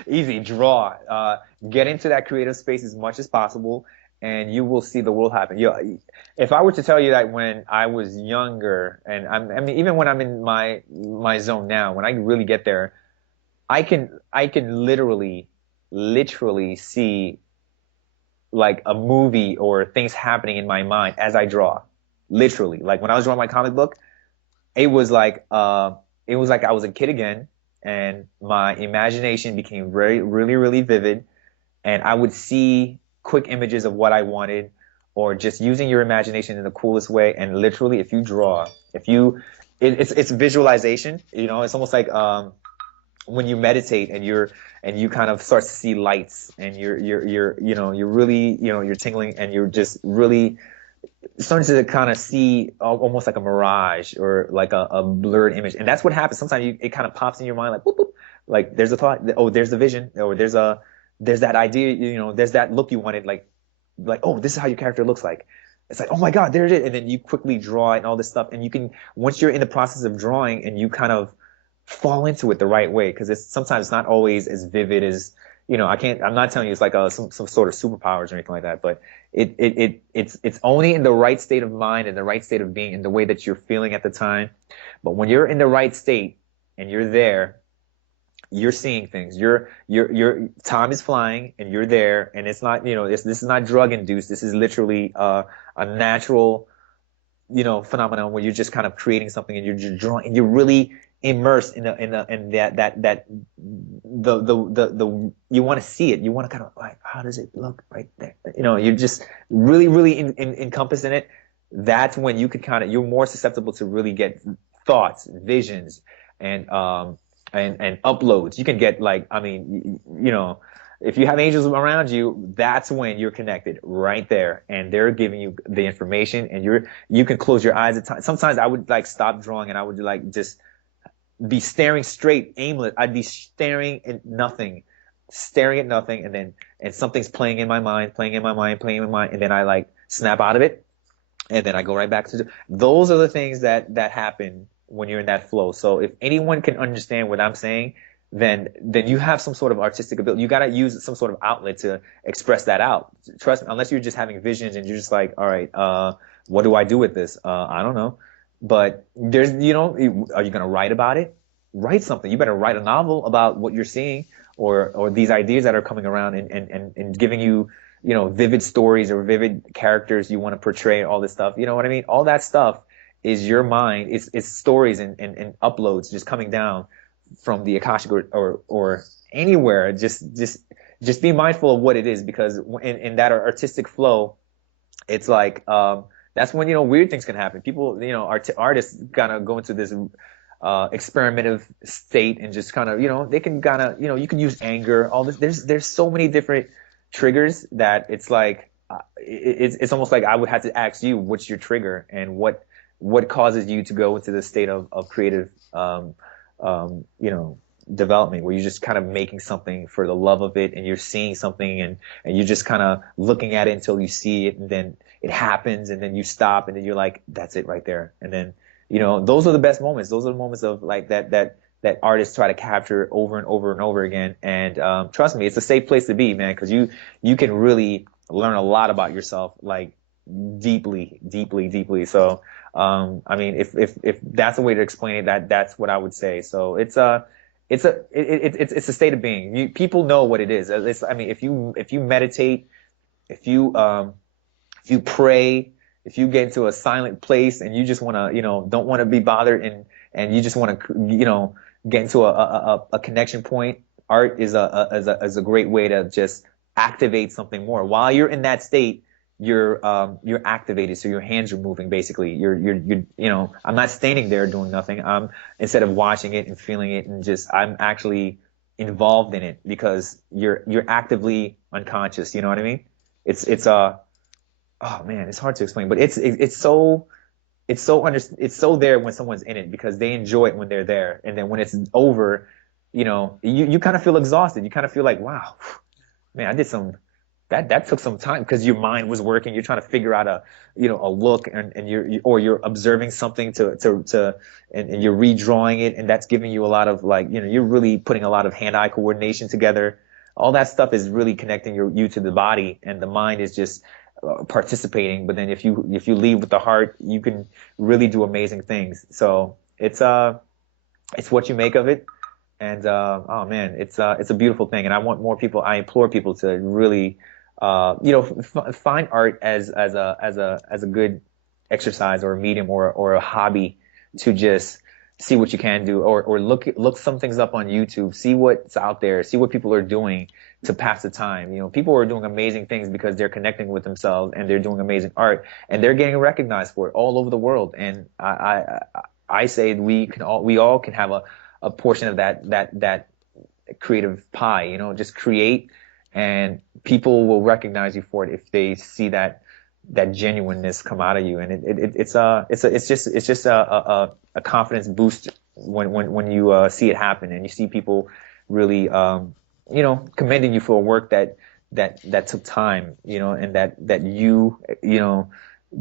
Easy, draw. Get into that creative space as much as possible, and you will see the world happen. If I were to tell you that when I was younger, and I mean, even when I'm in my zone now, when I really get there, I can literally see like a movie or things happening in my mind as I draw. Literally, like when I was drawing my comic book, it was like I was a kid again, and my imagination became very really really vivid, and I would see quick images of what I wanted, or just using your imagination in the coolest way. And literally, if you draw, if you it's visualization. It's almost like when you meditate and you kind of start to see lights, and you're really, you're tingling, and you're just really starting to kind of see almost like a mirage or like a blurred image. And that's what happens sometimes. It kind of pops in your mind like whoop, whoop, like there's a thought, oh, there's the vision, or there's that idea, there's that look you wanted, like, oh, this is how your character looks like. It's like, oh my God, there it is. And then you quickly draw it and all this stuff. And you can, once you're in the process of drawing and you kind of fall into it the right way, because it's sometimes not always as vivid as, I'm not telling you it's like some sort of superpowers or anything like that, but it's only in the right state of mind and the right state of being, in the way that you're feeling at the time. But when you're in the right state and you're there, you're seeing things. Your time is flying, and you're there, and it's not, this is not drug induced. This is literally a natural, phenomenon where you're just kind of creating something, and you're just drawing, and you're really immersed in that the you want to see it. You want to kind of like, how does it look right there? You're just really really encompassed in it. That's when you could you're more susceptible to really get thoughts, visions, and uploads. You can get like, I mean, if you have angels around you, that's when you're connected right there, and they're giving you the information, and you can close your eyes at times. Sometimes I would like stop drawing and I would like just be staring straight, aimless. I'd be staring at nothing, and something's playing in my mind, and then I like snap out of it, and then I go right back to those are the things that happen when you're in that flow. So if anyone can understand what I'm saying, then you have some sort of artistic ability. You got to use some sort of outlet to express that out. Trust me, unless you're just having visions and you're just like, all right, what do I do with this? I don't know. But there's, are you going to write about it? Write something. You better write a novel about what you're seeing, or these ideas that are coming around and giving you, vivid stories or vivid characters you want to portray, all this stuff. You know what I mean? All that stuff is your mind. It's stories and uploads just coming down from the Akashic or anywhere. Just be mindful of what it is, because in that artistic flow, it's like, that's when, weird things can happen. People, artists kind of go into this experimentative state and just kind of, they can kind of, you can use anger, all this. There's so many different triggers that it's like, it's almost like I would have to ask you, what's your trigger, and what causes you to go into this state of creative, development, where you're just kind of making something for the love of it, and you're seeing something, and you're just kind of looking at it until you see it, and then it happens, and then you stop, and then you're like, that's it right there. And then, those are the best moments. Those are the moments of like that artists try to capture over and over and over again. And trust me, it's a safe place to be, man, because you can really learn a lot about yourself, like deeply, deeply, deeply. So, I mean, if that's a way to explain it, that's what I would say. So it's a state of being. People know what it is. I mean, if you meditate, if you pray, if you get into a silent place and you just want to, don't want to be bothered, and you just want to, get into a connection point, art is a great way to just activate something more. While you're in that state, you're activated, so your hands are moving. Basically, I'm not standing there doing nothing. Instead of watching it and feeling it, and I'm actually involved in it, because you're actively unconscious. You know what I mean? Oh man, it's hard to explain, but it's so there when someone's in it, because they enjoy it when they're there, and then when it's over, you kind of feel exhausted. You kind of feel like, wow, man, I did some. That took some time, because your mind was working. You're trying to figure out a look, and you're observing something and you're redrawing it, and that's giving you a lot of you're really putting a lot of hand-eye coordination together. All that stuff is really connecting you to the body, and the mind is just participating. But then if you leave with the heart, you can really do amazing things. So it's what you make of it. And oh man, it's a beautiful thing, and I implore people to really find art as a good exercise, or a medium, or a hobby, to just see what you can do, or look some things up on YouTube, see what's out there, see what people are doing to pass the time. People are doing amazing things because they're connecting with themselves, and they're doing amazing art, and they're getting recognized for it all over the world. And I say we all can have a portion of that creative pie. Just create, and people will recognize you for it if they see that genuineness come out of you. And it's just a confidence boost when you see it happen, and you see people really commending you for a work that took time, and that you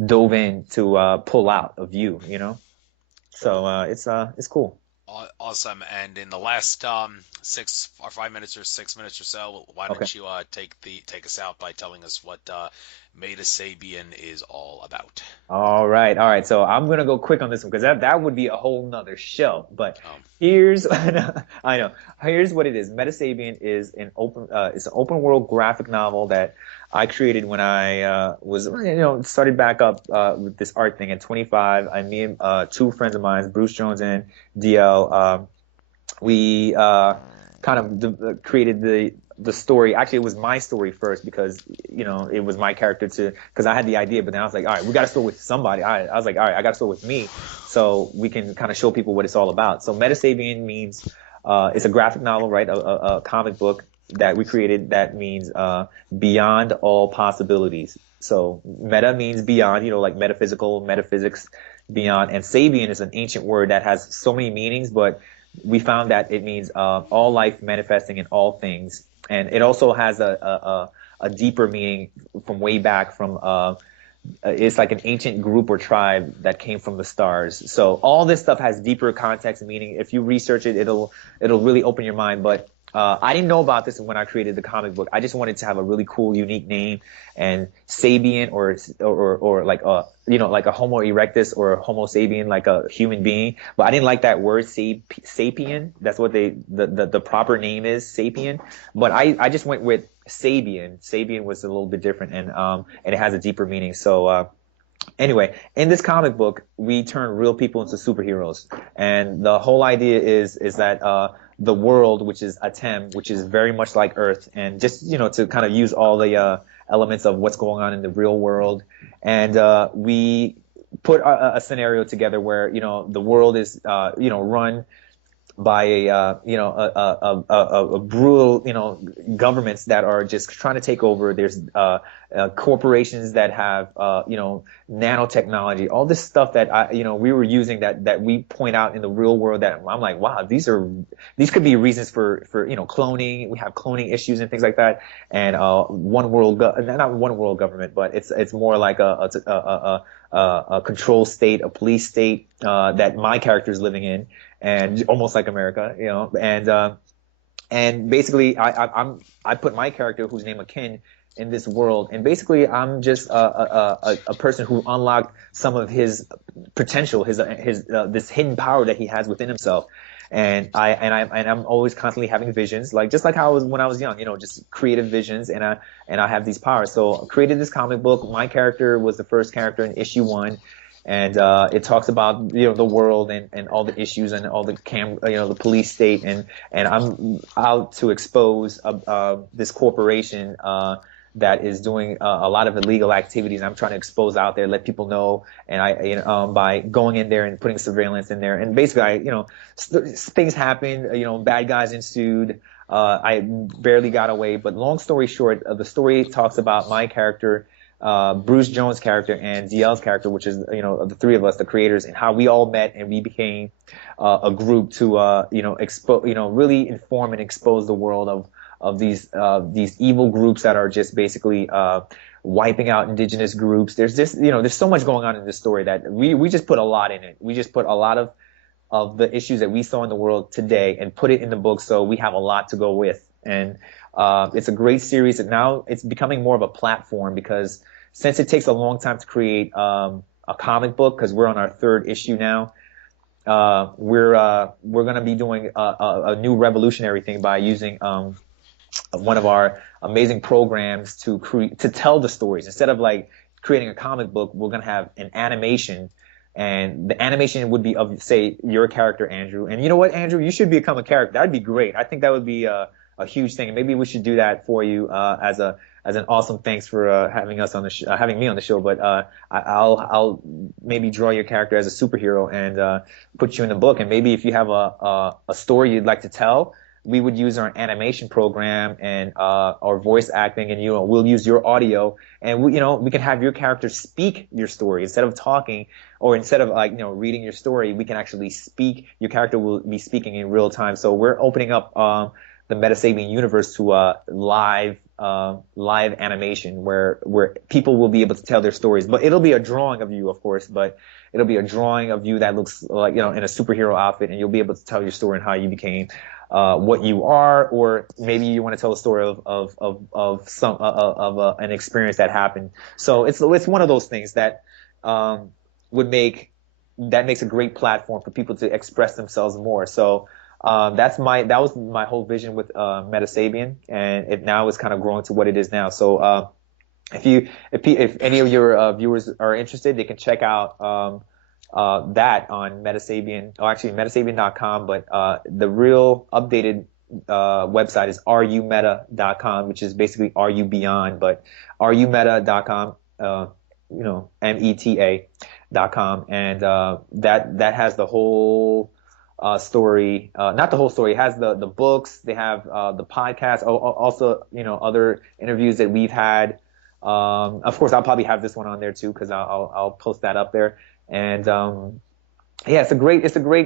dove in to pull out of you. So it's cool. Awesome. And in the last 6 or 5 minutes or 6 minutes or so, why don't you take us out by telling us what Meta Sabian is all about? All right. So I'm gonna go quick on this one, because that would be a whole nother show. But here's I know. Here's what it is. Meta Sabian is it's an open world graphic novel that I created when I was started back up with this art thing at 25. Me and two friends of mine, Bruce Jones and DL, we kind of created the story. Actually, it was my story first because, it was my character because I had the idea, but then I was like, all right, we got to start with somebody. I was like, all right, I got to start with me so we can kind of show people what it's all about. So Metasabian means, it's a graphic novel, right? A comic book that we created that means, beyond all possibilities. So meta means beyond, like metaphysical, metaphysics, beyond. And Sabian is an ancient word that has so many meanings, but we found that it means all life manifesting in all things, and it also has a deeper meaning from way back from it's like an ancient group or tribe that came from the stars. So all this stuff has deeper context and meaning. If you research it, it'll really open your mind. But I didn't know about this when I created the comic book. I just wanted to have a really cool, unique name, and Sabian or like like a Homo erectus or a Homo sapien, like a human being. But I didn't like that word sapien. That's what the proper name is, sapien. But I just went with Sabian. Sabian was a little bit different, and it has a deeper meaning. So anyway, in this comic book, we turn real people into superheroes, and the whole idea is that the world, which is Atem, which is very much like Earth, and just to kind of use all the elements of what's going on in the real world, and we put a scenario together where the world is run by a brutal governments that are just trying to take over. There's corporations that have nanotechnology, all this stuff that we were using that we point out in the real world, that I'm like, wow, these could be reasons for cloning. We have cloning issues and things like that, and not one world government, but it's more like a control state, a police state that my character is living in, and almost like America, and basically I put my character, whose name Akin, in this world, and basically I'm just a person who unlocked some of his potential, his this hidden power that he has within himself. And I'm always constantly having visions, just like how I was when I was young, just creative visions, and I have these powers. So I created this comic book. My character was the first character in issue 1, and it talks about the world and all the issues and all the the police state, and I'm out to expose this corporation that is doing a lot of illegal activities. I'm trying to expose out there, let people know, and by going in there and putting surveillance in there, and basically things happened, bad guys ensued. I barely got away, but long story short, the story talks about my character, Bruce Jones' character, and DL's character, which is the three of us, the creators, and how we all met and we became a group to really inform and expose the world of these evil groups that are just basically wiping out indigenous groups. There's there's so much going on in this story that we just put a lot in it. We just put a lot of the issues that we saw in the world today and put it in the book, so we have a lot to go with. And it's a great series, and now it's becoming more of a platform, because since it takes a long time to create a comic book, because we're on our 3rd issue now, we're going to be doing a new revolutionary thing by using one of our amazing programs to tell the stories. Instead of creating a comic book, we're going to have an animation, and the animation would be of, say, your character, Andrew. And you know what, Andrew, you should become a character. That'd be great. I think that would be a huge thing, and maybe we should do that for you as an awesome thanks for having us on the having me on the show. But I'll maybe draw your character as a superhero and put you in the book. And maybe if you have a story you'd like to tell, we would use our animation program and our voice acting, and we'll use your audio, and we can have your character speak your story instead of talking, or instead of reading your story. We can actually speak. Your character will be speaking in real time. So we're opening up the Metasabian universe to live animation where people will be able to tell their stories. But it'll be a drawing of you, of course, but it'll be a drawing of you that looks like in a superhero outfit, and you'll be able to tell your story and how you became what you are, or maybe you want to tell a story of an experience that happened. So it's one of those things that makes a great platform for people to express themselves more. So that was my whole vision with Metasabian, and it now is kind of growing to what it is now. So if any of your viewers are interested, they can check out that on Metasabian, or actually Metasabian.com. But the real updated website is rumeta.com, which is basically are you beyond, but rumeta.com, meta.com, and that has the whole story, not the whole story. It has the books. They have the podcast. Also, other interviews that we've had. Of course, I'll probably have this one on there too, because I'll post that up there. And yeah, it's a great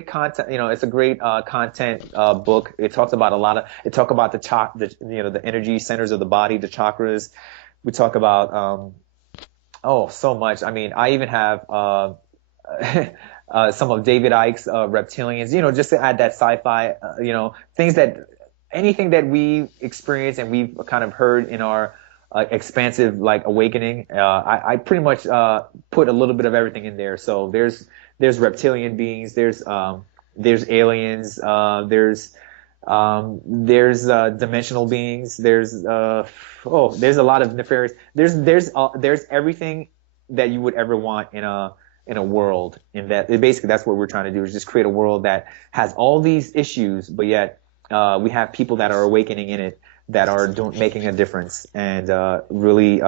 content. It's a great content book. It talks about the energy centers of the body, the chakras. We talk about so much. I mean, I even have some of David Icke's reptilians, just to add that sci-fi, things anything that we experience and we've kind of heard in our expansive awakening. I pretty much put a little bit of everything in there. So there's reptilian beings, there's aliens, there's dimensional beings, there's a lot of nefarious. There's everything that you would ever want in a world. In that, basically, that's what we're trying to do, is just create a world that has all these issues, but yet we have people that are awakening in it, that are making a difference, and really,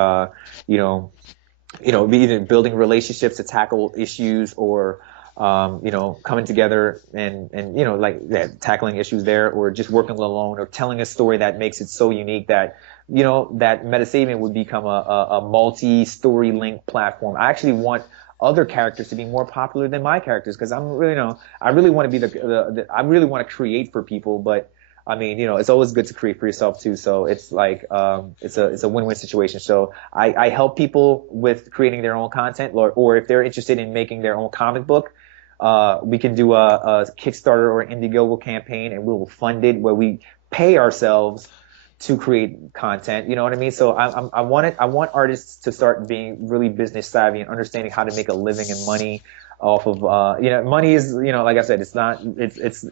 be either building relationships to tackle issues, or coming together and tackling issues there, or just working alone, or telling a story that makes it so unique that that Metasaving would become a multi-story link platform. I actually want other characters to be more popular than my characters, because I really want to be I really want to create for people, but I mean, it's always good to create for yourself too. So it's like, it's a win-win situation. So I help people with creating their own content, or if they're interested in making their own comic book, we can do a Kickstarter or Indiegogo campaign, and we will fund it, where we pay ourselves to create content. You know what I mean? So I want artists to start being really business savvy and understanding how to make a living and money off of, money is, like I said, it's not, it's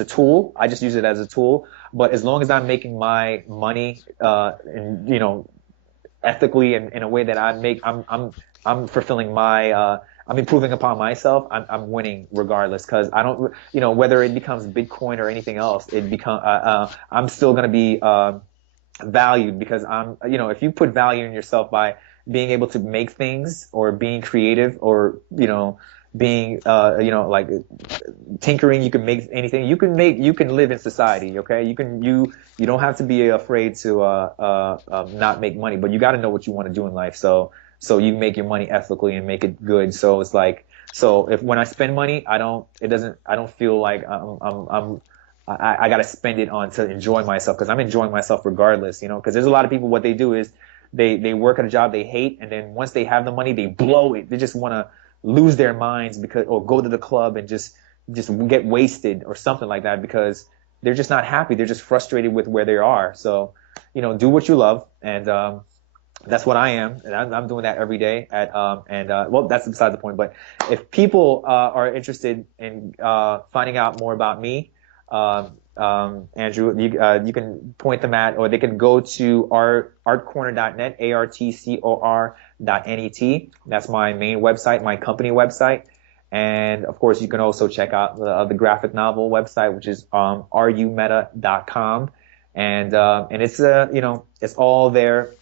a tool. I just use it as a tool. But as long as I'm making my money, ethically, and in a way that I'm fulfilling my, I'm improving upon myself, I'm winning regardless. Cause I don't, whether it becomes Bitcoin or anything else, I'm still going to be, valued, because if you put value in yourself by being able to make things, or being creative, or being like tinkering, you can make anything. You can live in society. Okay, you don't have to be afraid to not make money, but you got to know what you want to do in life. So you make your money ethically and make it good. So it's like, when I spend money, I don't feel like I got to spend it on to enjoy myself, because I'm enjoying myself regardless, because there's a lot of people, what they do is they work at a job they hate, and then once they have the money, they blow it. They just want to lose their minds, or go to the club and just get wasted or something like that, because they're just not happy. They're just frustrated with where they are. So, do what you love. And, that's what I am. And I'm doing that every day well, that's beside the point. But if people, are interested in, finding out more about me, Andrew, you can point them at, or they can go to artcorner.net, artcor.net. That's my main website, my company website. And of course, you can also check out the graphic novel website, which is rumeta.com. And it's it's all there.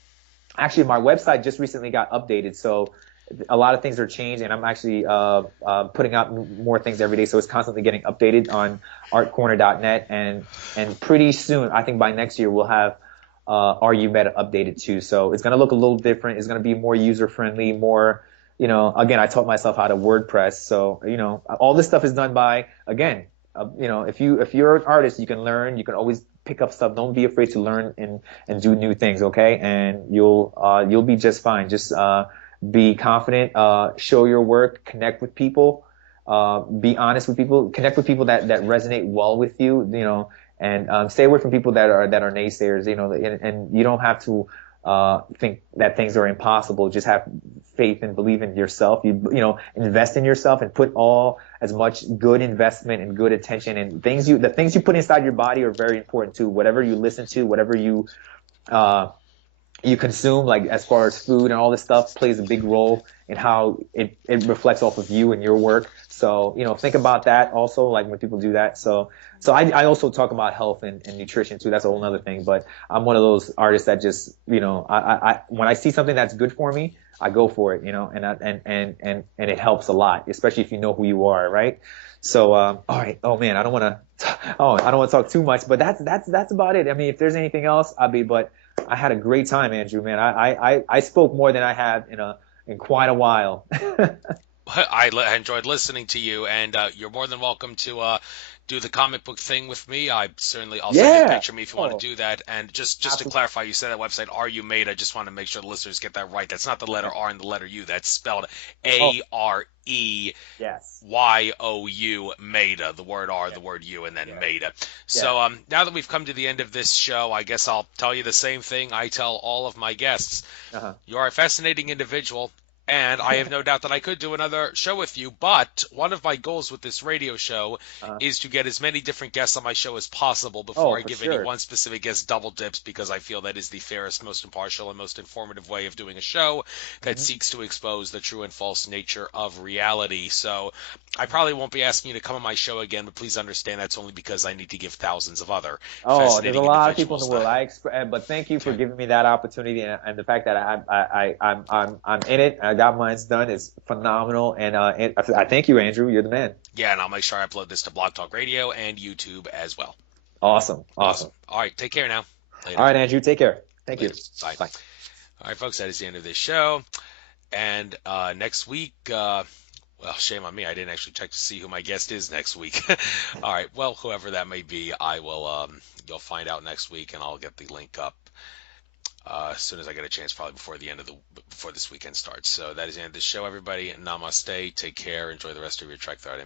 Actually, my website just recently got updated, so a lot of things are changed, and I'm actually putting out more things every day, so it's constantly getting updated on artcorner.net, and pretty soon, I think by next year, we'll have RUMeta updated too. So it's going to look a little different. It's going to be more user-friendly, more, again, I taught myself how to WordPress, so, all this stuff is done by, again, if you're an artist, you can learn, you can always pick up stuff. Don't be afraid to learn and do new things, okay? And you'll be just fine. Just be confident, show your work, connect with people, be honest with people, connect with people that resonate well with you, and stay away from people that are naysayers, and you don't have to think that things are impossible. Just have faith and believe in yourself. You invest in yourself and put as much good investment and good attention, and the things you put inside your body are very important too. Whatever you listen to, whatever you you consume, like as far as food and all this stuff, plays a big role in how it reflects off of you and your work. So, think about that also, like when people do that. So I also talk about health and nutrition too. That's a whole other thing. But I'm one of those artists that just, when I see something that's good for me, I go for it, and it helps a lot, especially if you know who you are, right? So, all right. Oh man, I don't want to talk too much, but that's about it. I mean, if there's anything else, but I had a great time, Andrew, man. I spoke more than I have in quite a while. I enjoyed listening to you, and you're more than welcome to do the comic book thing with me. I'll send you a Yeah. picture of me if you want Oh, to do that. And just to absolutely. clarify, you said that website Are You Made? I just want to make sure the listeners get that right. That's not the letter R and the letter U. That's spelled Oh, yes. AREYOU, Meta, the word R, Yeah. the word U, and then Yeah. Meta. Yeah. So now that we've come to the end of this show, I guess I'll tell you the same thing I tell all of my guests. Uh-huh. You are a fascinating individual, and I have no doubt that I could do another show with you. But one of my goals with this radio show Uh-huh. is to get as many different guests on my show as possible Oh, before I for give any sure. one specific guest double dips, because I feel that is the fairest, most impartial, and most informative way of doing a show that Hmm. seeks to expose the true and false nature of reality. So I probably won't be asking you to come on my show again, but please understand that's only because I need to give thousands of other Oh, there's a fascinating lot of people in the individuals world. But thank you for giving me that opportunity and the fact that I'm in it. I got mine's done is phenomenal, and I thank you, Andrew. You're the man. Yeah, and I'll make sure I upload this to Blog Talk Radio and YouTube as well. Awesome, Awesome. awesome. All right, take care now. All Later. right, Andrew. Take care. Thank you. Later. Bye. Bye. All right, folks, that is the end of this show. And next week, well, shame on me. I didn't actually check to see who my guest is next week. All right, well, whoever that may be, I will. You'll find out next week, and I'll get the link up as soon as I get a chance, probably before this weekend starts. So that is the end of the show, everybody. Namaste. Take care. Enjoy the rest of your trek throughout